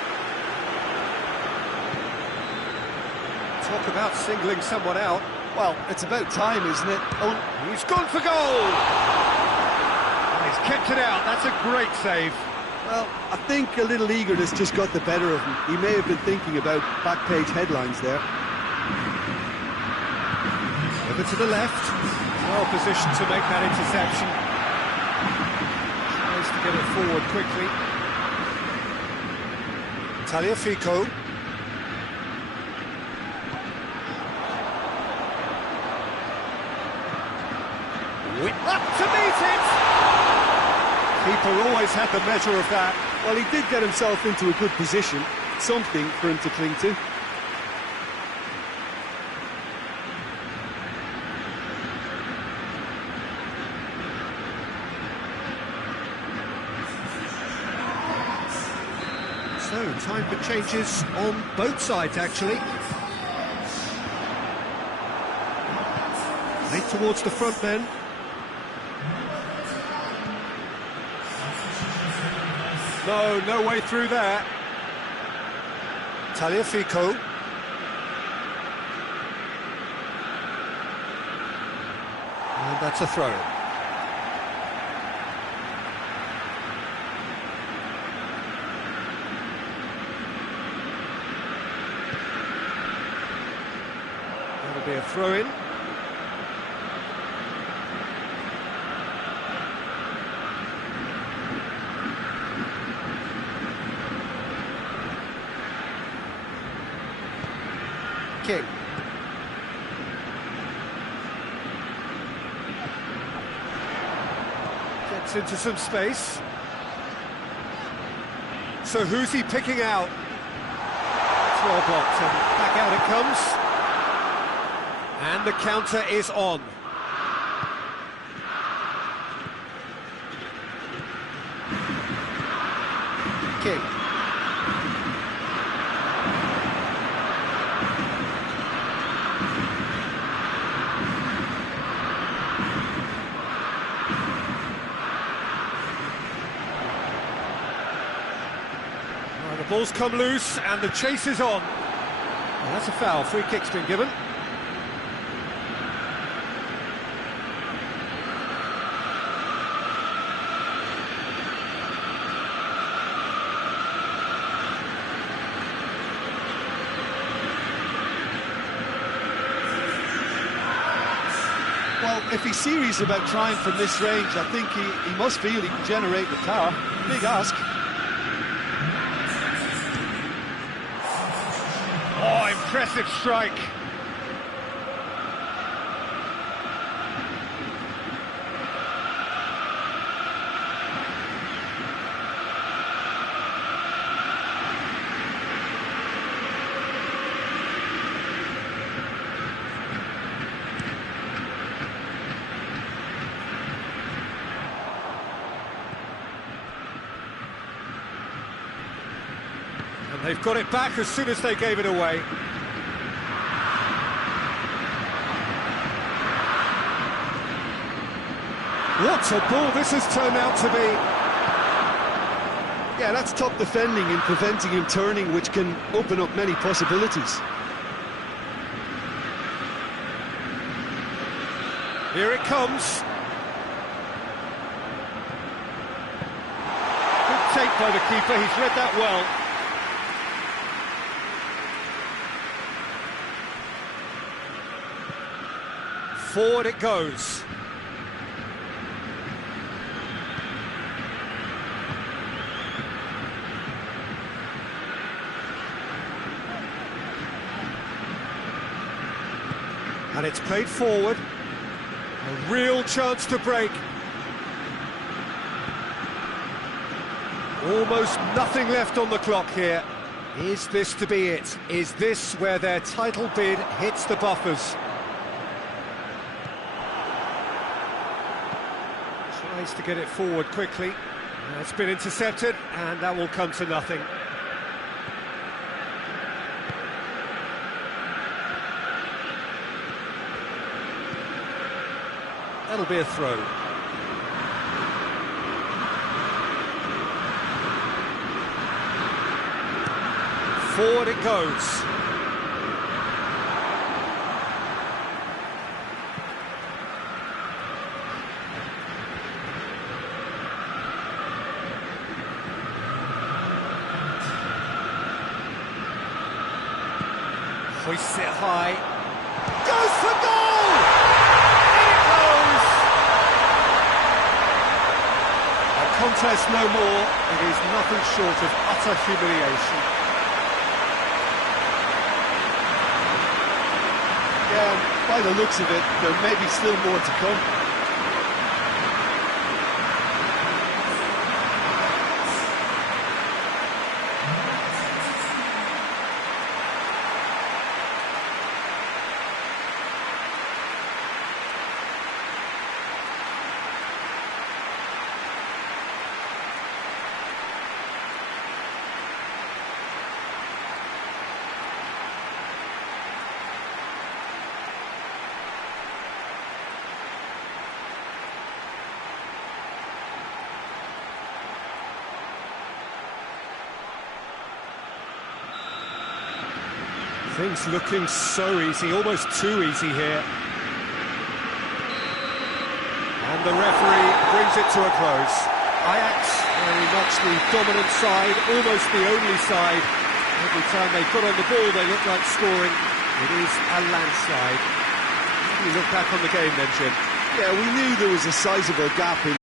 Talk about singling someone out. Well, it's about time, isn't it? Oh, he's gone for goal! And he's kept it out. That's a great save. well, I think a little eagerness just got the better of him. He may have been thinking about back-page headlines there. Over to the left. Well positioned to make that interception. Tries to get it forward quickly. Tagliafico. Up to meet it! Keeper always had the measure of that. Well, he did get himself into a good position. Something for him to cling to. So, time for changes on both sides, actually. Late towards the front then. No way through there. Tagliafico. And that's a throw. That'll be a throw-in. Kick. Gets into some space. So who's he picking out? It's well blocked, and back out it comes. And the counter is on. Kick. The ball's come loose and the chase is on. Well, that's a foul. Free kick's been given. Well, if he's serious about trying from this range, I think he must feel he can generate the power. Big ask. Oh, impressive strike. And they've got it back as soon as they gave it away. What a ball this has turned out to be. Yeah, that's top defending and preventing him turning, which can open up many possibilities. Here it comes. Good take by the keeper, he's read that well. Forward it goes. And it's played forward. A real chance to break. Almost nothing left on the clock here. Is this to be it? Is this where their title bid hits the buffers? Tried Tries to get it forward quickly. It's been intercepted, and that will come to nothing. That'll be a throw. Forward it goes. Hoists it high. Goes for goal! In it goes! A contest no more. It is nothing short of utter humiliation. Yeah, by the looks of it, there may be still more to come. Things looking so easy, almost too easy here. And the referee brings it to a close. Ajax, very much the dominant side, almost the only side. Every time they got on the ball, they look like scoring. It is a landslide. How do you look back on the game then, Jim? Yeah, we knew there was a sizable gap in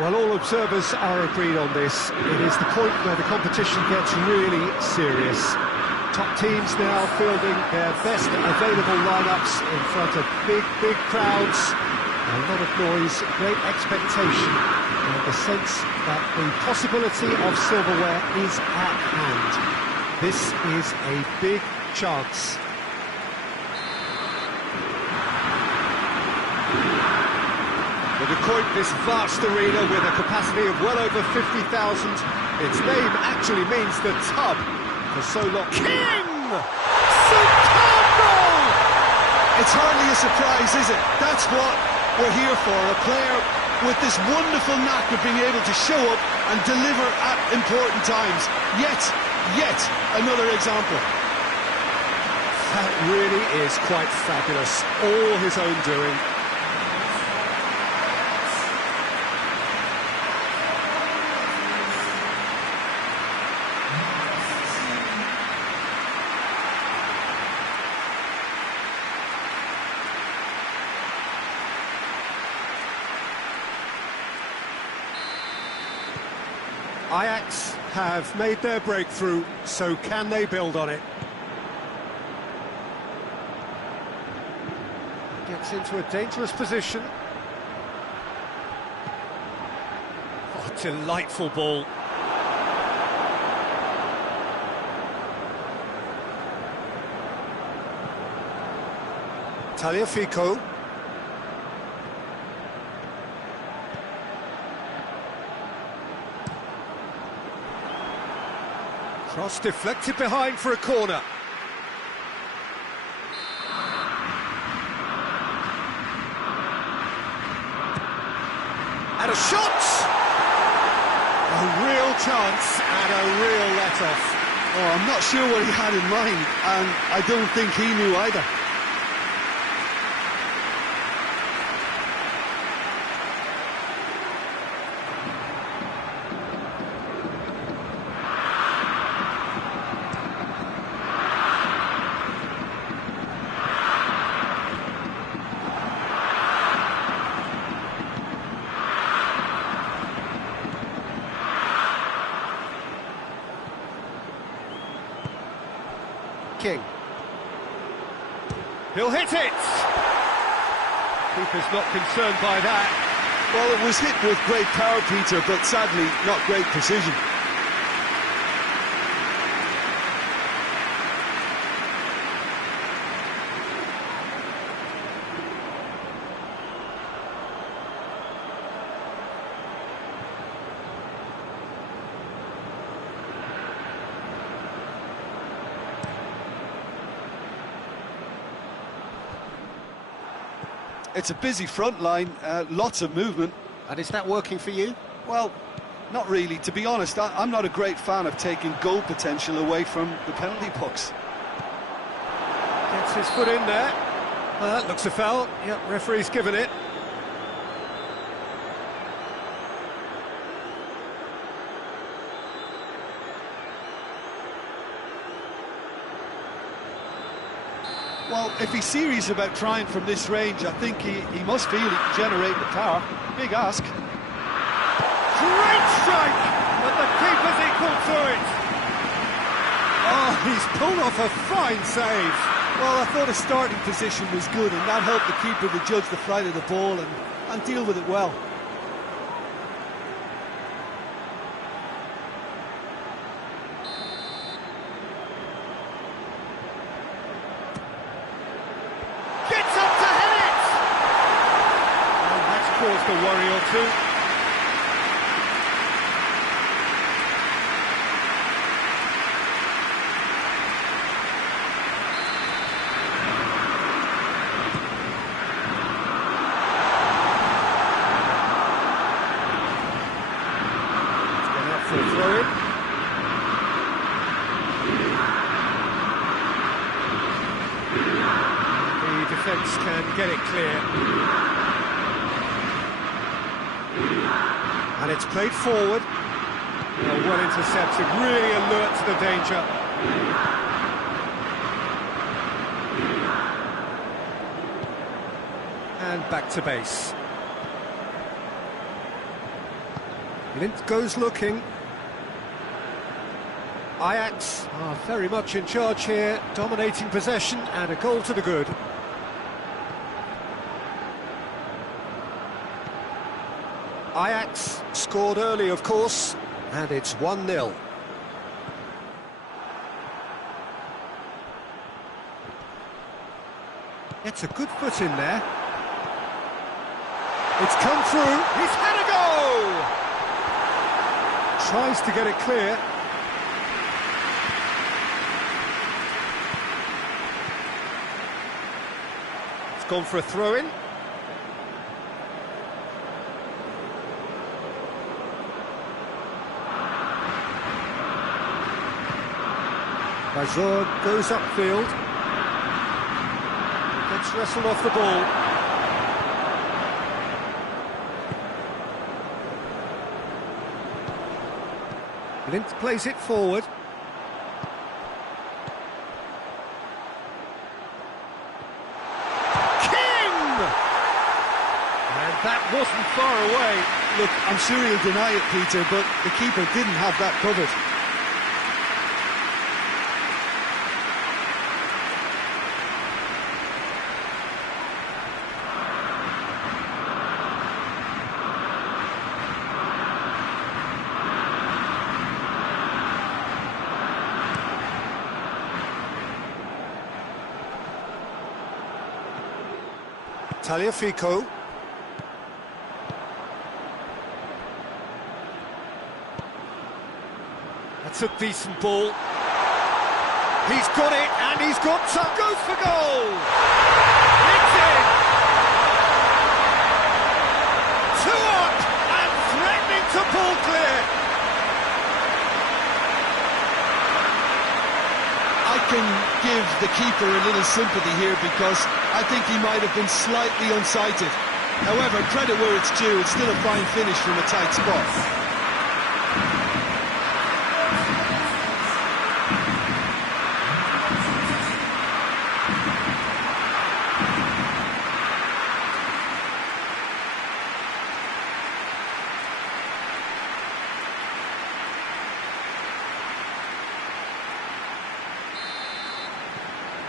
Well, all observers are agreed on this. It is the point where the competition gets really serious. Top teams now fielding their best available lineups in front of big crowds. A lot of noise, great expectation, and the sense that the possibility of silverware is at hand. This is a big chance. With this vast arena with a capacity of well over 50,000, its name actually means the tub for so long. King! Superb goal! It's hardly a surprise, is it? That's what we're here for, a player with this wonderful knack of being able to show up and deliver at important times. Yet another example. That really is quite fabulous, all his own doing. Ajax have made their breakthrough, so can they build on it? Gets into a dangerous position. Oh, delightful ball. Tagliafico. Cross deflected behind for a corner. And a shot! A real chance and a real let-off. Oh, I'm not sure what he had in mind, and I don't think he knew either. King. He'll hit it! Keeper's not concerned by that. Well, it was hit with great power, Peter, but sadly not great precision. It's a busy front line, lots of movement. And is that working for you? Well, not really. To be honest, I'm not a great fan of taking goal potential away from the penalty box. Gets his foot in there. That looks a foul. Yep, referee's given it. Well, if he's serious about trying from this range, I think he must feel he can generate the power. Big ask. Great strike! But the keeper's equal to it. Oh, he's pulled off a fine save. Well, I thought his starting position was good, and that helped the keeper to judge the flight of the ball and deal with it well. Caused a worry or two. Let's get out for a throw-in. The defence can get it clear. And it's played forward. Well intercepted, really alert to the danger. And back to base. Lint goes looking. Ajax are very much in charge here, dominating possession and a goal to the good. Ajax scored early, of course, and it's 1-0. Gets a good foot in there. It's come through, he's had a go! Tries to get it clear. It's gone for a throw-in. Bajor goes upfield. Gets wrestled off the ball. Lint plays it forward. King! And that wasn't far away. Look, I'm sure he'll deny it, Peter, but the keeper didn't have that covered. Taliafico. That's a decent ball. He's got it, and he's got some. Goes for goal! It's in! 2 up, and threatening to pull clear. I can give the keeper a little sympathy here because I think he might have been slightly unsighted. However, credit where it's due, it's still a fine finish from a tight spot.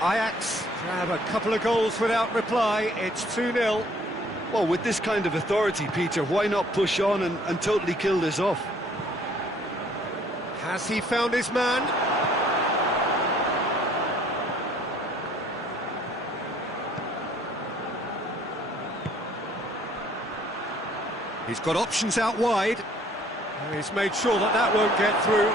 Ajax grab a couple of goals without reply. It's 2-0. Well, with this kind of authority, Peter, why not push on and totally kill this off? Has he found his man? He's got options out wide. He's made sure that that won't get through.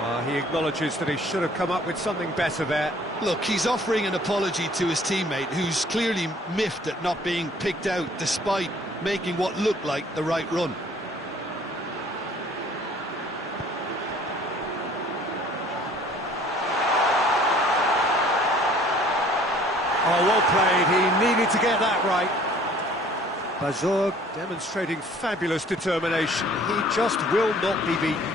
Well, he acknowledges that he should have come up with something better there. Look, he's offering an apology to his teammate, who's clearly miffed at not being picked out despite making what looked like the right run. Oh, well played. He needed to get that right. Bajor demonstrating fabulous determination. He just will not be beaten.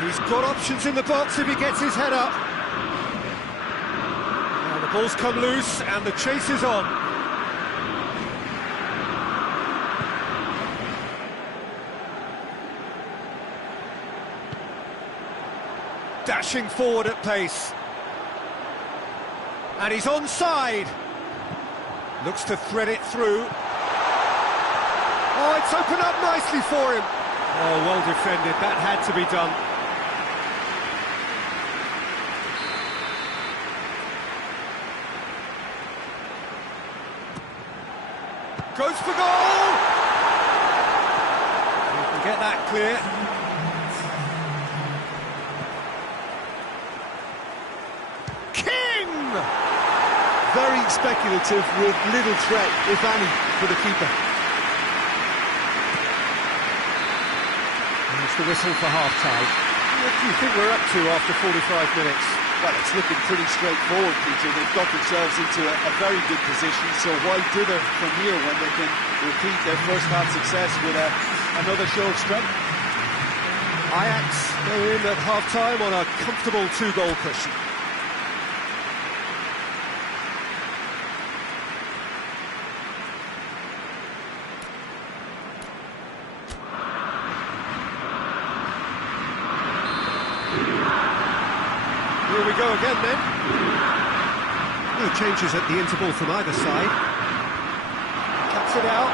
He's got options in the box if he gets his head up. Now the ball's come loose and the chase is on. Dashing forward at pace. And he's onside. Looks to thread it through. Oh, it's opened up nicely for him. Oh, well defended. That had to be done. Goes for goal! You can get that clear. King! Very speculative with little threat, if any, for the keeper. There's the whistle for half-time. What do you think we're up to after 45 minutes? Well, it's looking pretty straightforward, Peter. They've got themselves into a very good position, so why dither from here when they can repeat their first-half success with another show of strength? Ajax go in at half-time on a comfortable 2-goal cushion. go again then. No changes at the interval from either side. Cuts it out.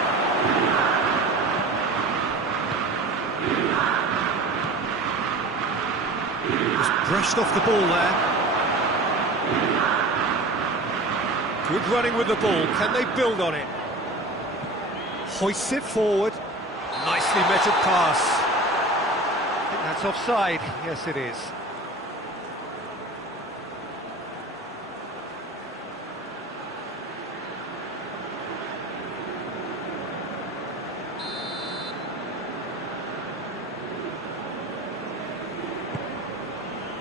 Just brushed off the ball there. Good running with the ball. Can they build on it? Hoists it forward. Nicely measured pass. I think that's offside. Yes, it is.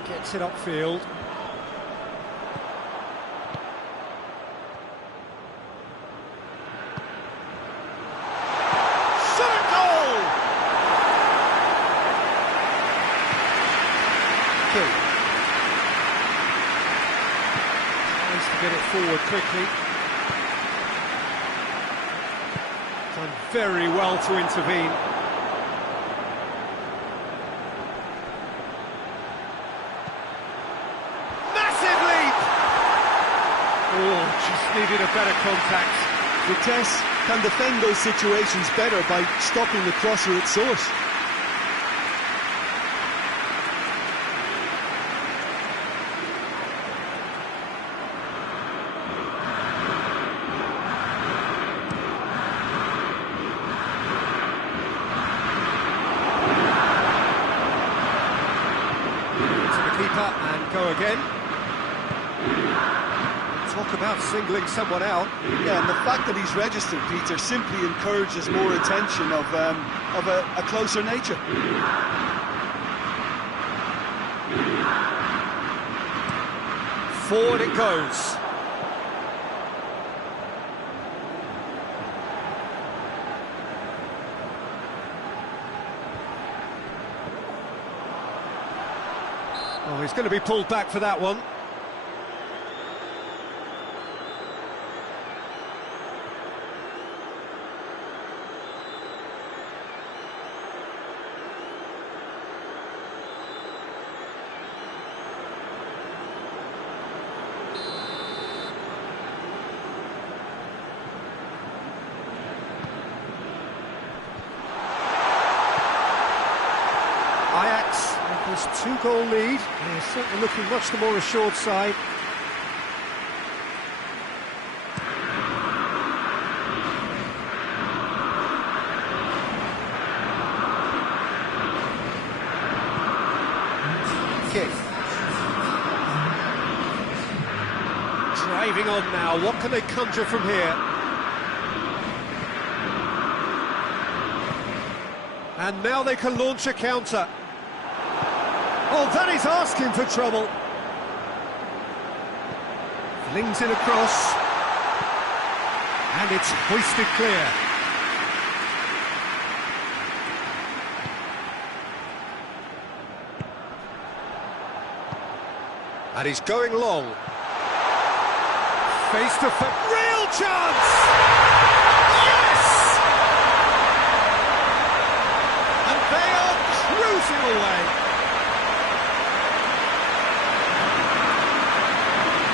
Gets it upfield. Tries to get it forward quickly. Done very well to intervene. Massive leap! Oh, just needed a better contact. Vitesse can defend those situations better by stopping the crosser at source. And go again. Talk about singling someone out. Yeah, and the fact that he's registered, Peter, simply encourages more attention of a closer nature. Forward it goes. Oh, he's going to be pulled back for that one. This two-goal lead, they're certainly looking much the more assured side. Kick. Driving on now, what can they conjure from here? And now they can launch a counter. Oh, that is asking for trouble. Flings it across. And it's hoisted clear. And he's going long. Face to face. Real chance! Yes! And they are cruising away.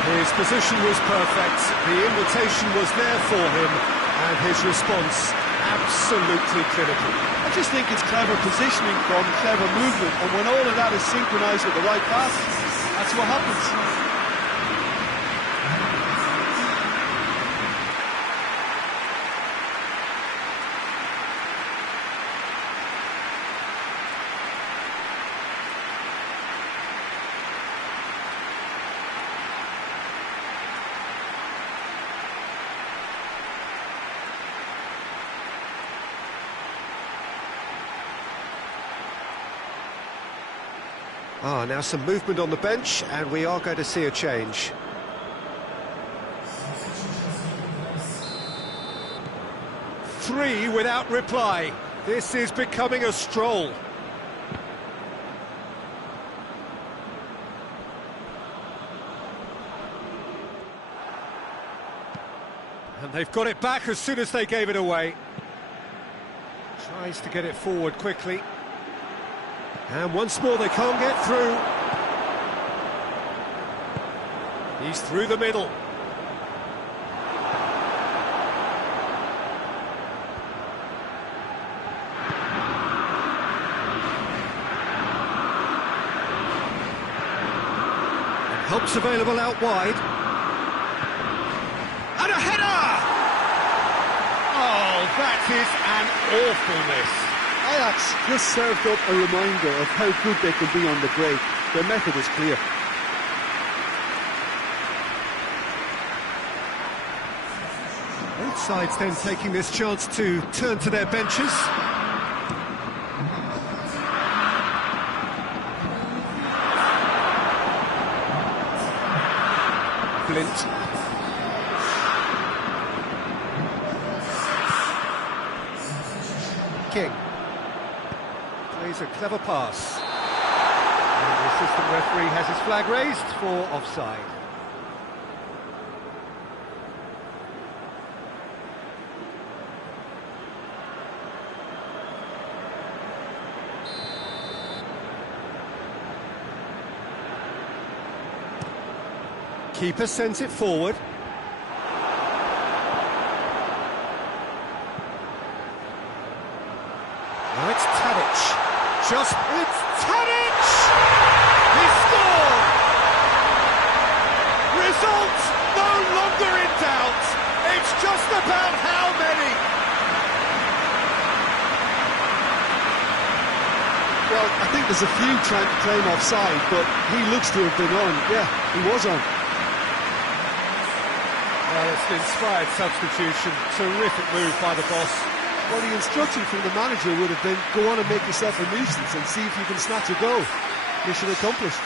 His position was perfect, the invitation was there for him, and his response absolutely clinical. I just think it's clever positioning from clever movement, and when all of that is synchronised with the right pass, that's what happens. Now some movement on the bench, and we are going to see a change. Three without reply. This is becoming a stroll. And they've got it back as soon as they gave it away. Tries to get it forward quickly. And once more they can't get through. He's through the middle. And help's available out wide. And a header! Oh, that is an awful miss. Ajax just served up a reminder of how good they can be on the break. Their method is clear. Both sides then taking this chance to turn to their benches. Blint. King. Plays a clever pass. And the assistant referee has his flag raised for offside. Keeper sends it forward. Now it's Tadic. It's Tadic! He scored! Result no longer in doubt. It's just about how many. Well, I think there's a few trying to claim offside, but he looks to have been on. Yeah, he was on. Well, it's an inspired substitution. Terrific move by the boss. Well, the instruction from the manager would have been, go on and make yourself a nuisance and see if you can snatch a goal. Mission accomplished.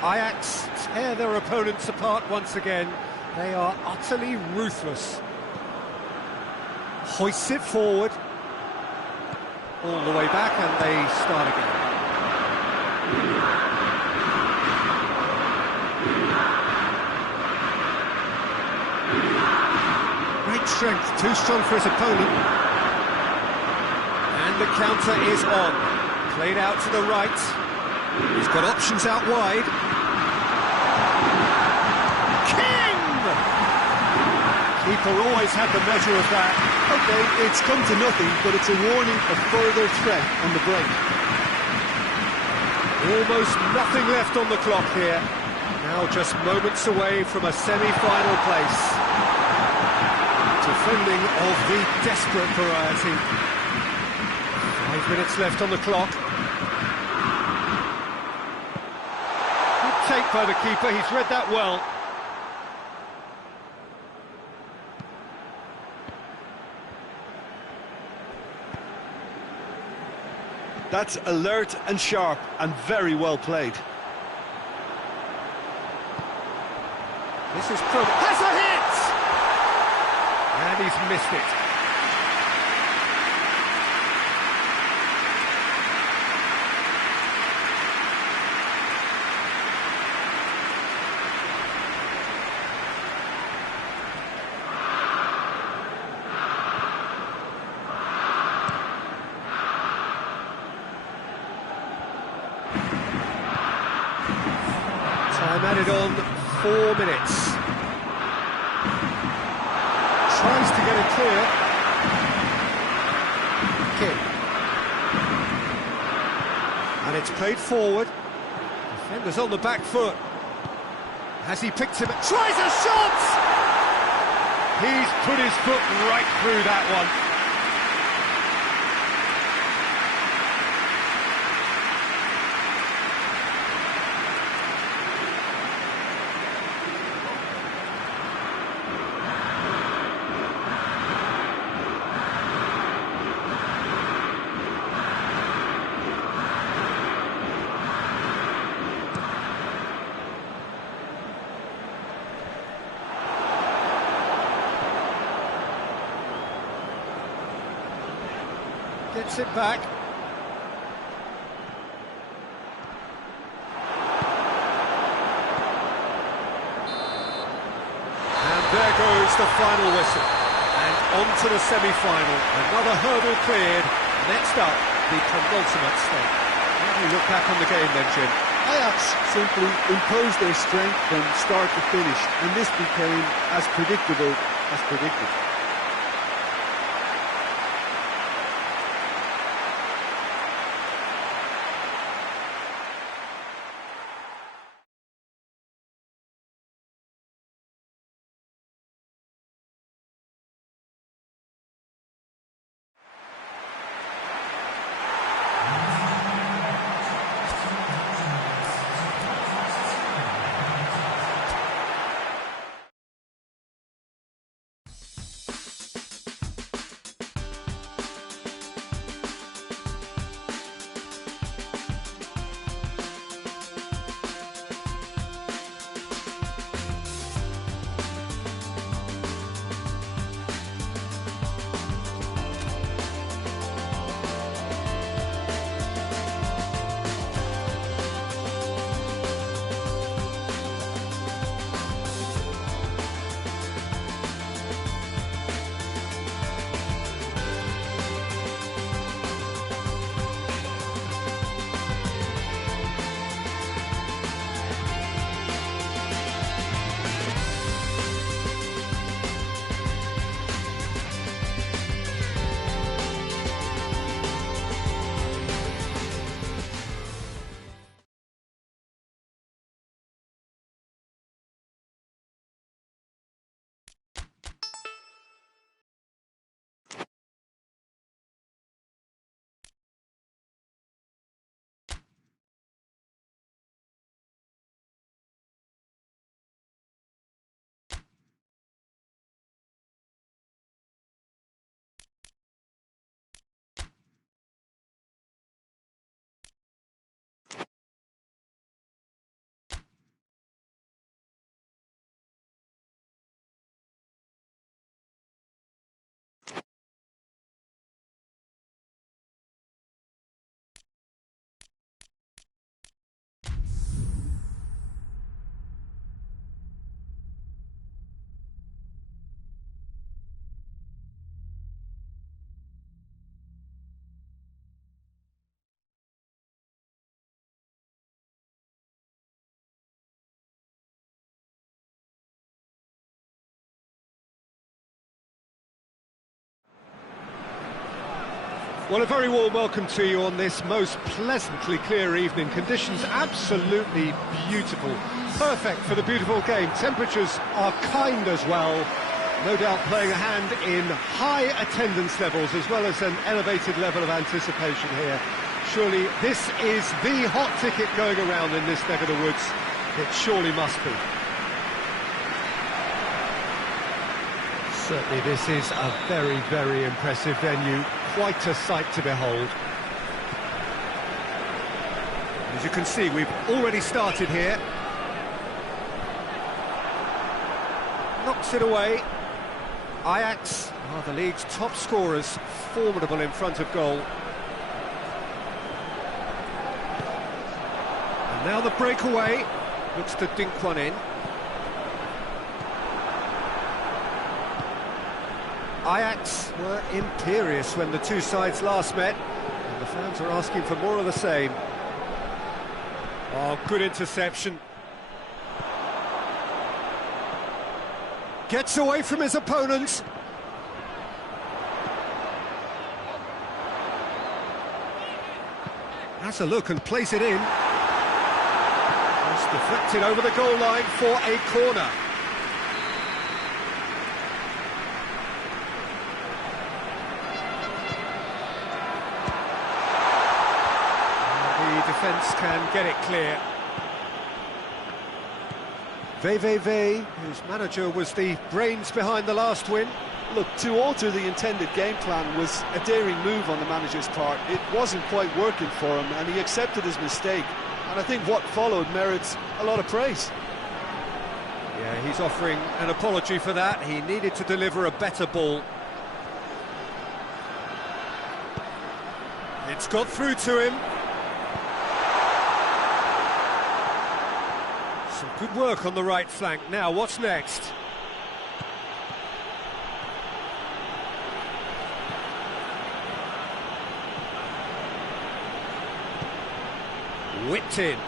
Ajax tear their opponents apart once again. They are utterly ruthless. Hoists it forward. All the way back and they start again. Great strength, too strong for his opponent. And the counter is on. Played out to the right. He's got options out wide. Keeper always had the measure of that. Okay, it's come to nothing, but it's a warning of further threat on the break. Almost nothing left on the clock here. Now just moments away from a semi-final place. Defending of the desperate variety. 5 minutes left on the clock. Good take by the keeper, he's read that well. That's alert and sharp and very well played. This is has a hit! And he's missed it. Time added on 4 minutes. Tries to get it clear. King. And it's played forward. Defender's on the back foot. Has he picked him? Tries a shot! He's put his foot right through that one. Gets it back. the final whistle. And on to the semi-final. Another hurdle cleared. Next up, the penultimate step. How do you look back on the game then, Jim? Ajax simply imposed their strength from start to finish, and this became as predictable as predicted. Well, a very warm welcome to you on this most pleasantly clear evening. Conditions absolutely beautiful. Perfect for the beautiful game. Temperatures are kind as well. No doubt playing a hand in high attendance levels as well as an elevated level of anticipation here. Surely this is the hot ticket going around in this neck of the woods. It surely must be. Certainly this is a very, very impressive venue. Quite a sight to behold. As you can see, we've already started here. Knocks it away. Ajax are the league's top scorers, formidable in front of goal. And now the breakaway. Looks to dink one in. Ajax were imperious when the two sides last met, and the fans are asking for more of the same. Oh, good interception. Gets away from his opponents. Has a look and plays it in. It's deflected over the goal line for a corner. Defence can get it clear. Veve, whose manager was the brains behind the last win. Look, to alter the intended game plan was a daring move on the manager's part. It wasn't quite working for him, and he accepted his mistake. And I think what followed merits a lot of praise. Yeah, he's offering an apology for that. He needed to deliver a better ball. It's got through to him. Some good work on the right flank. Now, what's next? Whipped in.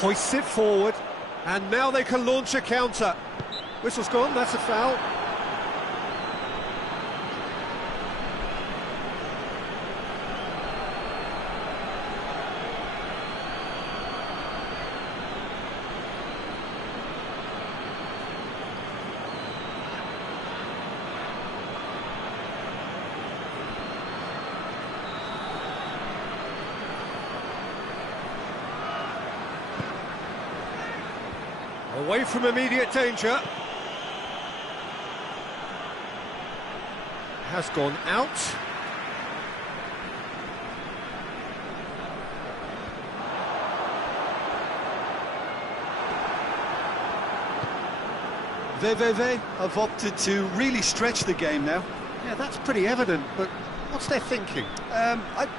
Hoists it forward, and now they can launch a counter. Whistle's gone, that's a foul. Away from immediate danger. Has gone out. VVV have opted to really stretch the game now. Yeah, that's pretty evident, but what's their thinking?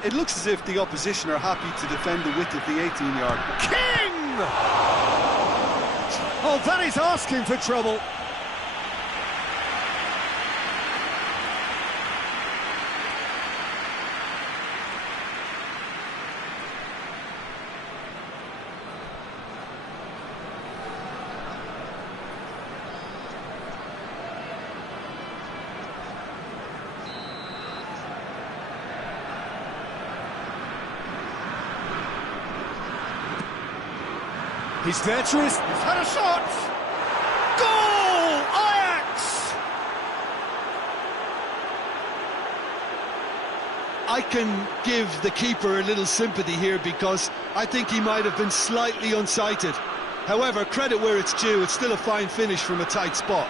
It looks as if the opposition are happy to defend the width of the 18-yard. King! Oh, that is asking for trouble. He's there to his... He's had a shot! Goal! Ajax! I can give the keeper a little sympathy here because I think he might have been slightly unsighted. However, credit where it's due, it's still a fine finish from a tight spot.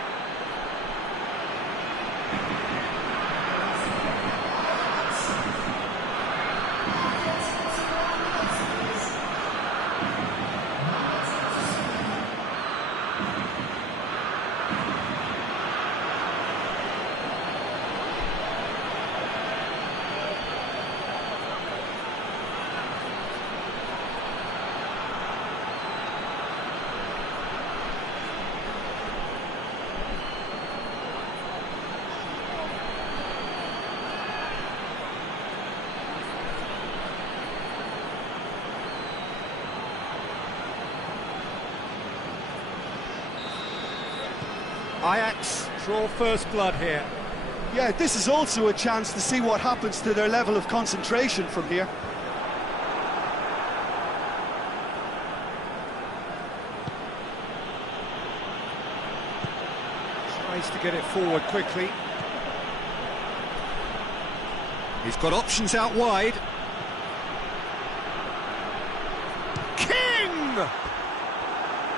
Ajax draw first blood here. Yeah, this is also a chance to see what happens to their level of concentration from here. Tries to get it forward quickly. He's got options out wide. King!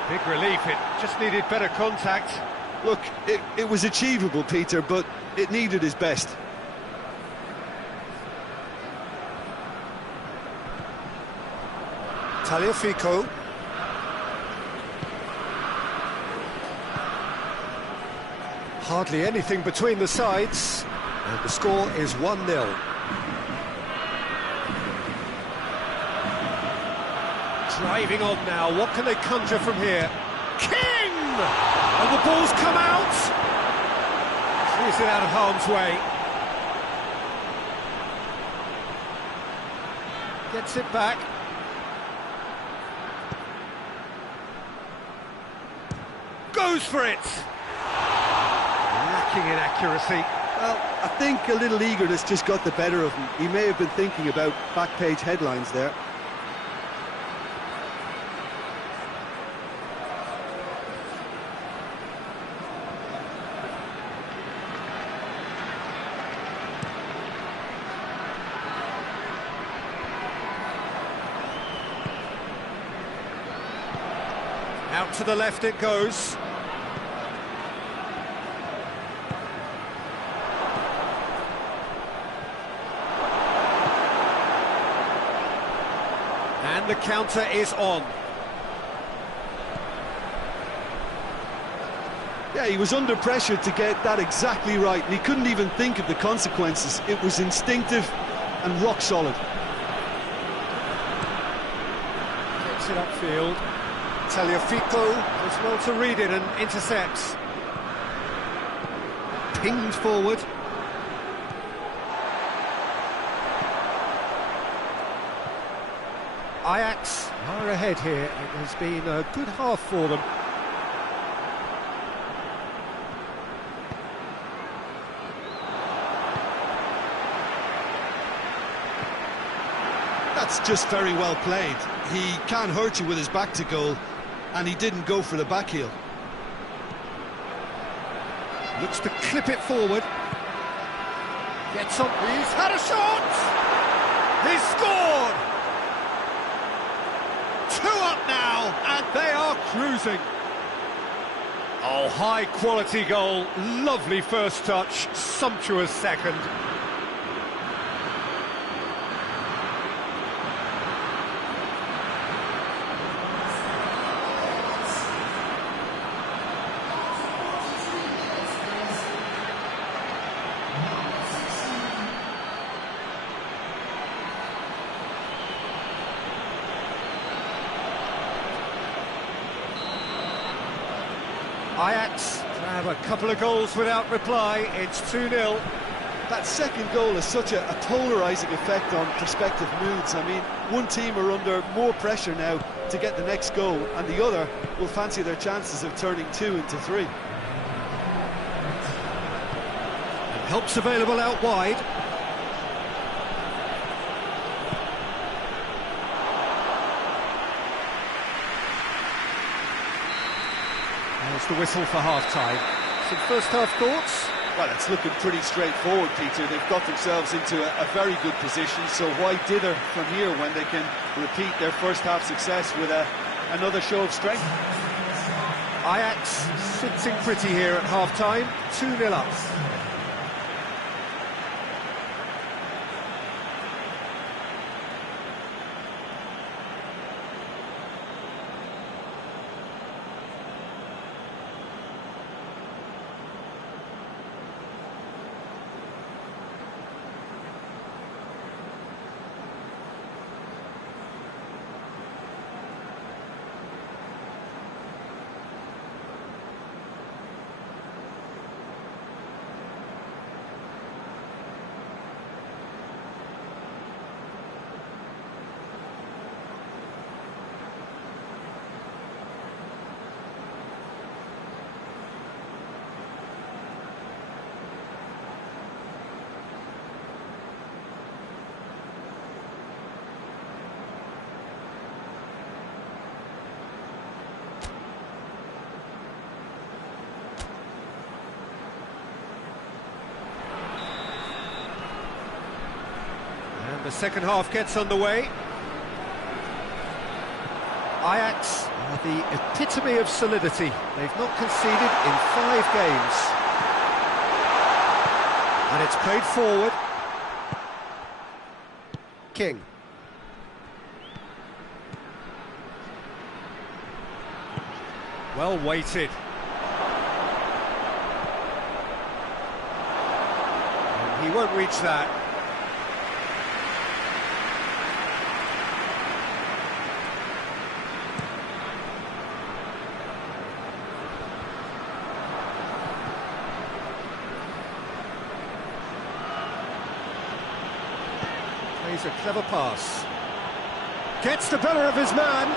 Big relief, it just needed better contact. Look, it was achievable, Peter, but it needed his best. Tagliafico. Hardly anything between the sides, and the score is 1-0. Driving on now, what can they conjure from here? King! And the ball's come out! Clears it out of harm's way. Gets it back. Goes for it! Lacking in accuracy. Well, I think a little eagerness just got the better of him. He may have been thinking about back-page headlines there. Out to the left it goes. And the counter is on. Yeah, he was under pressure to get that exactly right, and he couldn't even think of the consequences. It was instinctive and rock solid. Gets it upfield. Tagliafico does well to read it and intercepts. Pinged forward. Ajax are ahead here. It has been a good half for them. That's just very well played. He can't hurt you with his back to goal, and he didn't go for the back heel. Looks to clip it forward. Gets on. He's had a shot! He's scored! 2 up now, and they are cruising. Oh, high quality goal. Lovely first touch, sumptuous second. Ajax grab a couple of goals without reply. It's 2-0. That second goal has such a polarising effect on prospective moods. I mean, one team are under more pressure now to get the next goal, and the other will fancy their chances of turning 2 into 3. And help's available out wide. There's the whistle for half-time. Some first-half thoughts? Well, it's looking pretty straightforward, Peter. They've got themselves into a very good position, so why dither from here when they can repeat their first-half success with another show of strength? Ajax sitting pretty here at half-time, 2-0 up. The second half gets underway. Ajax are the epitome of solidity. They've not conceded in 5 games. And it's played forward. King. Well weighted. And he won't reach that. Plays a clever pass. Gets the better of his man.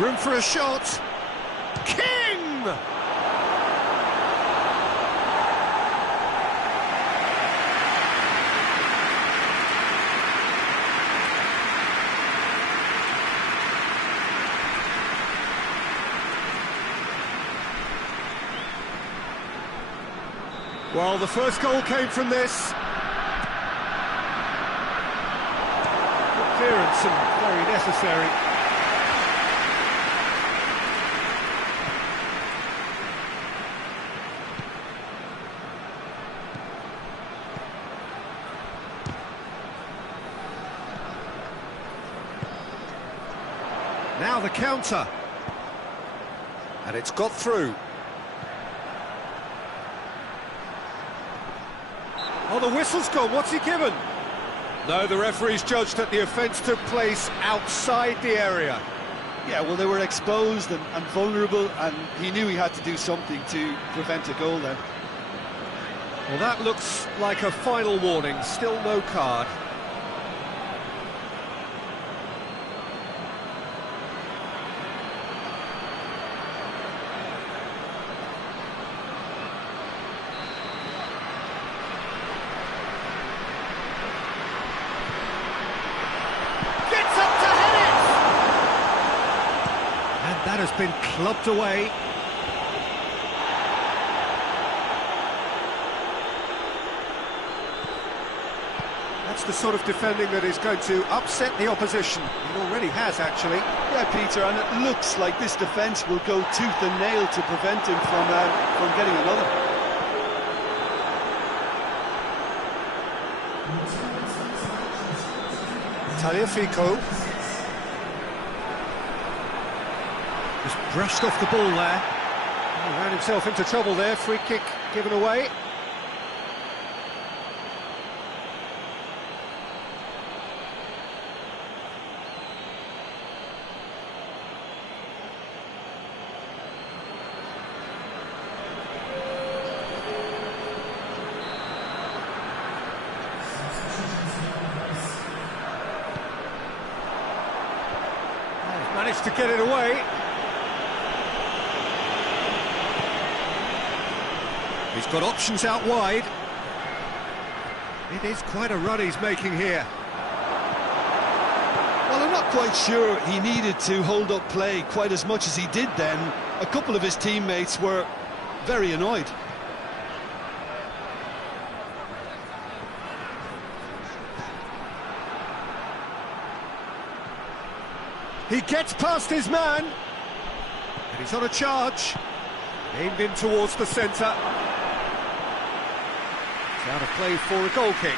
Room for a shot. King! Well, the first goal came from this. Clearance and very necessary. Now the counter. And it's got through. Oh, the whistle's gone. What's he given? No, the referee's judged that the offence took place outside the area. Yeah, well, they were exposed and vulnerable, and he knew he had to do something to prevent a goal then. Well, that looks like a final warning. Still no card. That has been clubbed away. That's the sort of defending that is going to upset the opposition. It already has, actually. Yeah, Peter, and it looks like this defence will go tooth and nail to prevent him from getting another. Tagliafico. Just brushed off the ball there. He ran himself into trouble there. Free kick given away. Managed to get it away. He's got options out wide. It is quite a run he's making here. Well, I'm not quite sure he needed to hold up play quite as much as he did then. A couple of his teammates were very annoyed. He gets past his man, and he's on a charge, aimed in towards the centre. It's out of play for a goal kick.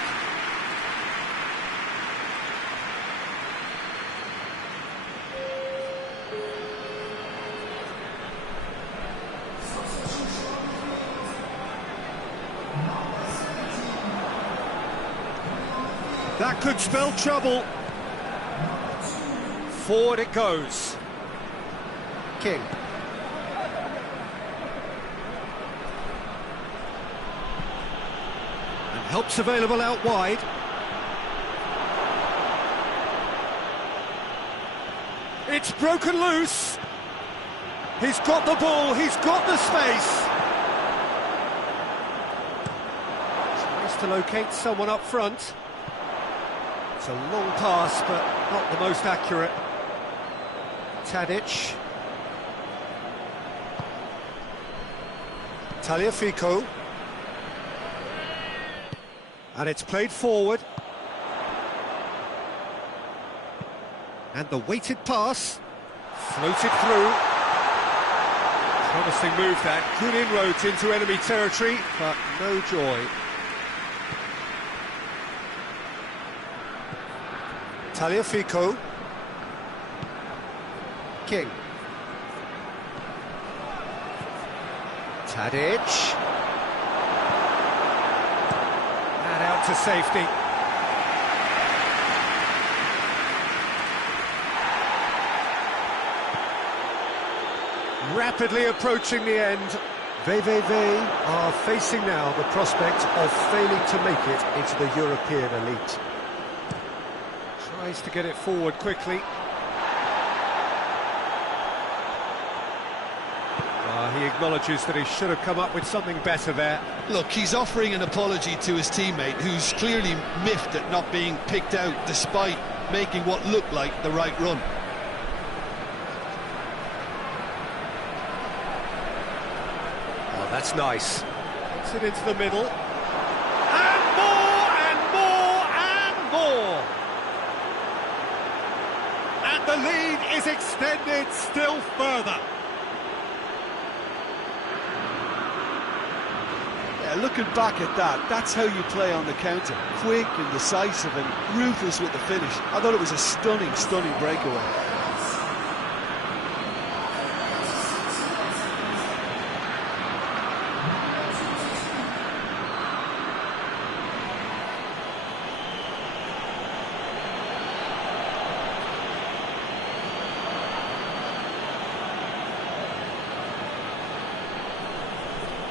That could spell trouble. Forward it goes. King. And help's available out wide. It's broken loose. He's got the ball, he's got the space. Tries to locate someone up front. It's a long pass, but not the most accurate. Tadic. Tagliafico. And it's played forward. And the weighted pass. Floated through. Promising move that. Good inroads into enemy territory, but no joy. Tagliafico. King. Tadic. And out to safety. Rapidly approaching the end. VVV are facing now the prospect of failing to make it into the European elite. Tries to get it forward quickly. He acknowledges that he should have come up with something better there. Look, he's offering an apology to his teammate, who's clearly miffed at not being picked out despite making what looked like the right run. Oh, that's nice. Gets it into the middle. And more, and more, and more! And the lead is extended still further. Looking back at that, that's how you play on the counter. Quick and decisive and ruthless with the finish. I thought it was a stunning, stunning breakaway.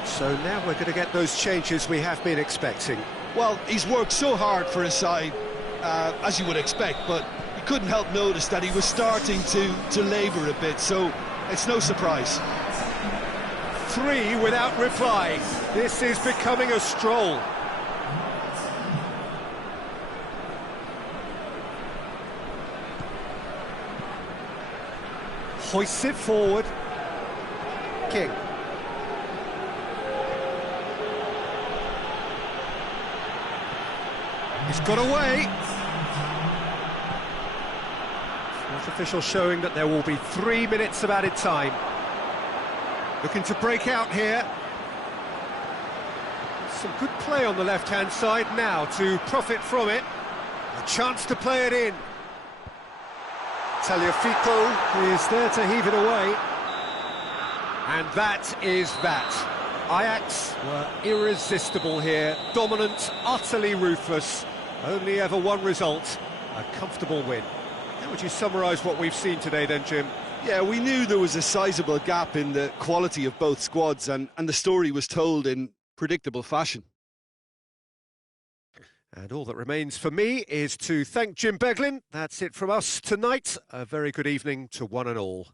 So now we're going to get those changes we have been expecting. Well, he's worked so hard for his side, as you would expect, but you couldn't help notice that he was starting to labour a bit, so it's no surprise. 3 without reply. This is becoming a stroll. hoists it forward. King. He's got away. Fourth official showing that there will be 3 minutes of added time. Looking to break out here. Some good play on the left-hand side now to profit from it. A chance to play it in. Tagliafico is there to heave it away. And that is that. Ajax were irresistible here. Dominant, utterly ruthless. Only ever one result, a comfortable win. How would you summarise what we've seen today then, Jim? Yeah, we knew there was a sizable gap in the quality of both squads, and the story was told in predictable fashion. And all that remains for me is to thank Jim Beglin. That's it from us tonight. A very good evening to one and all.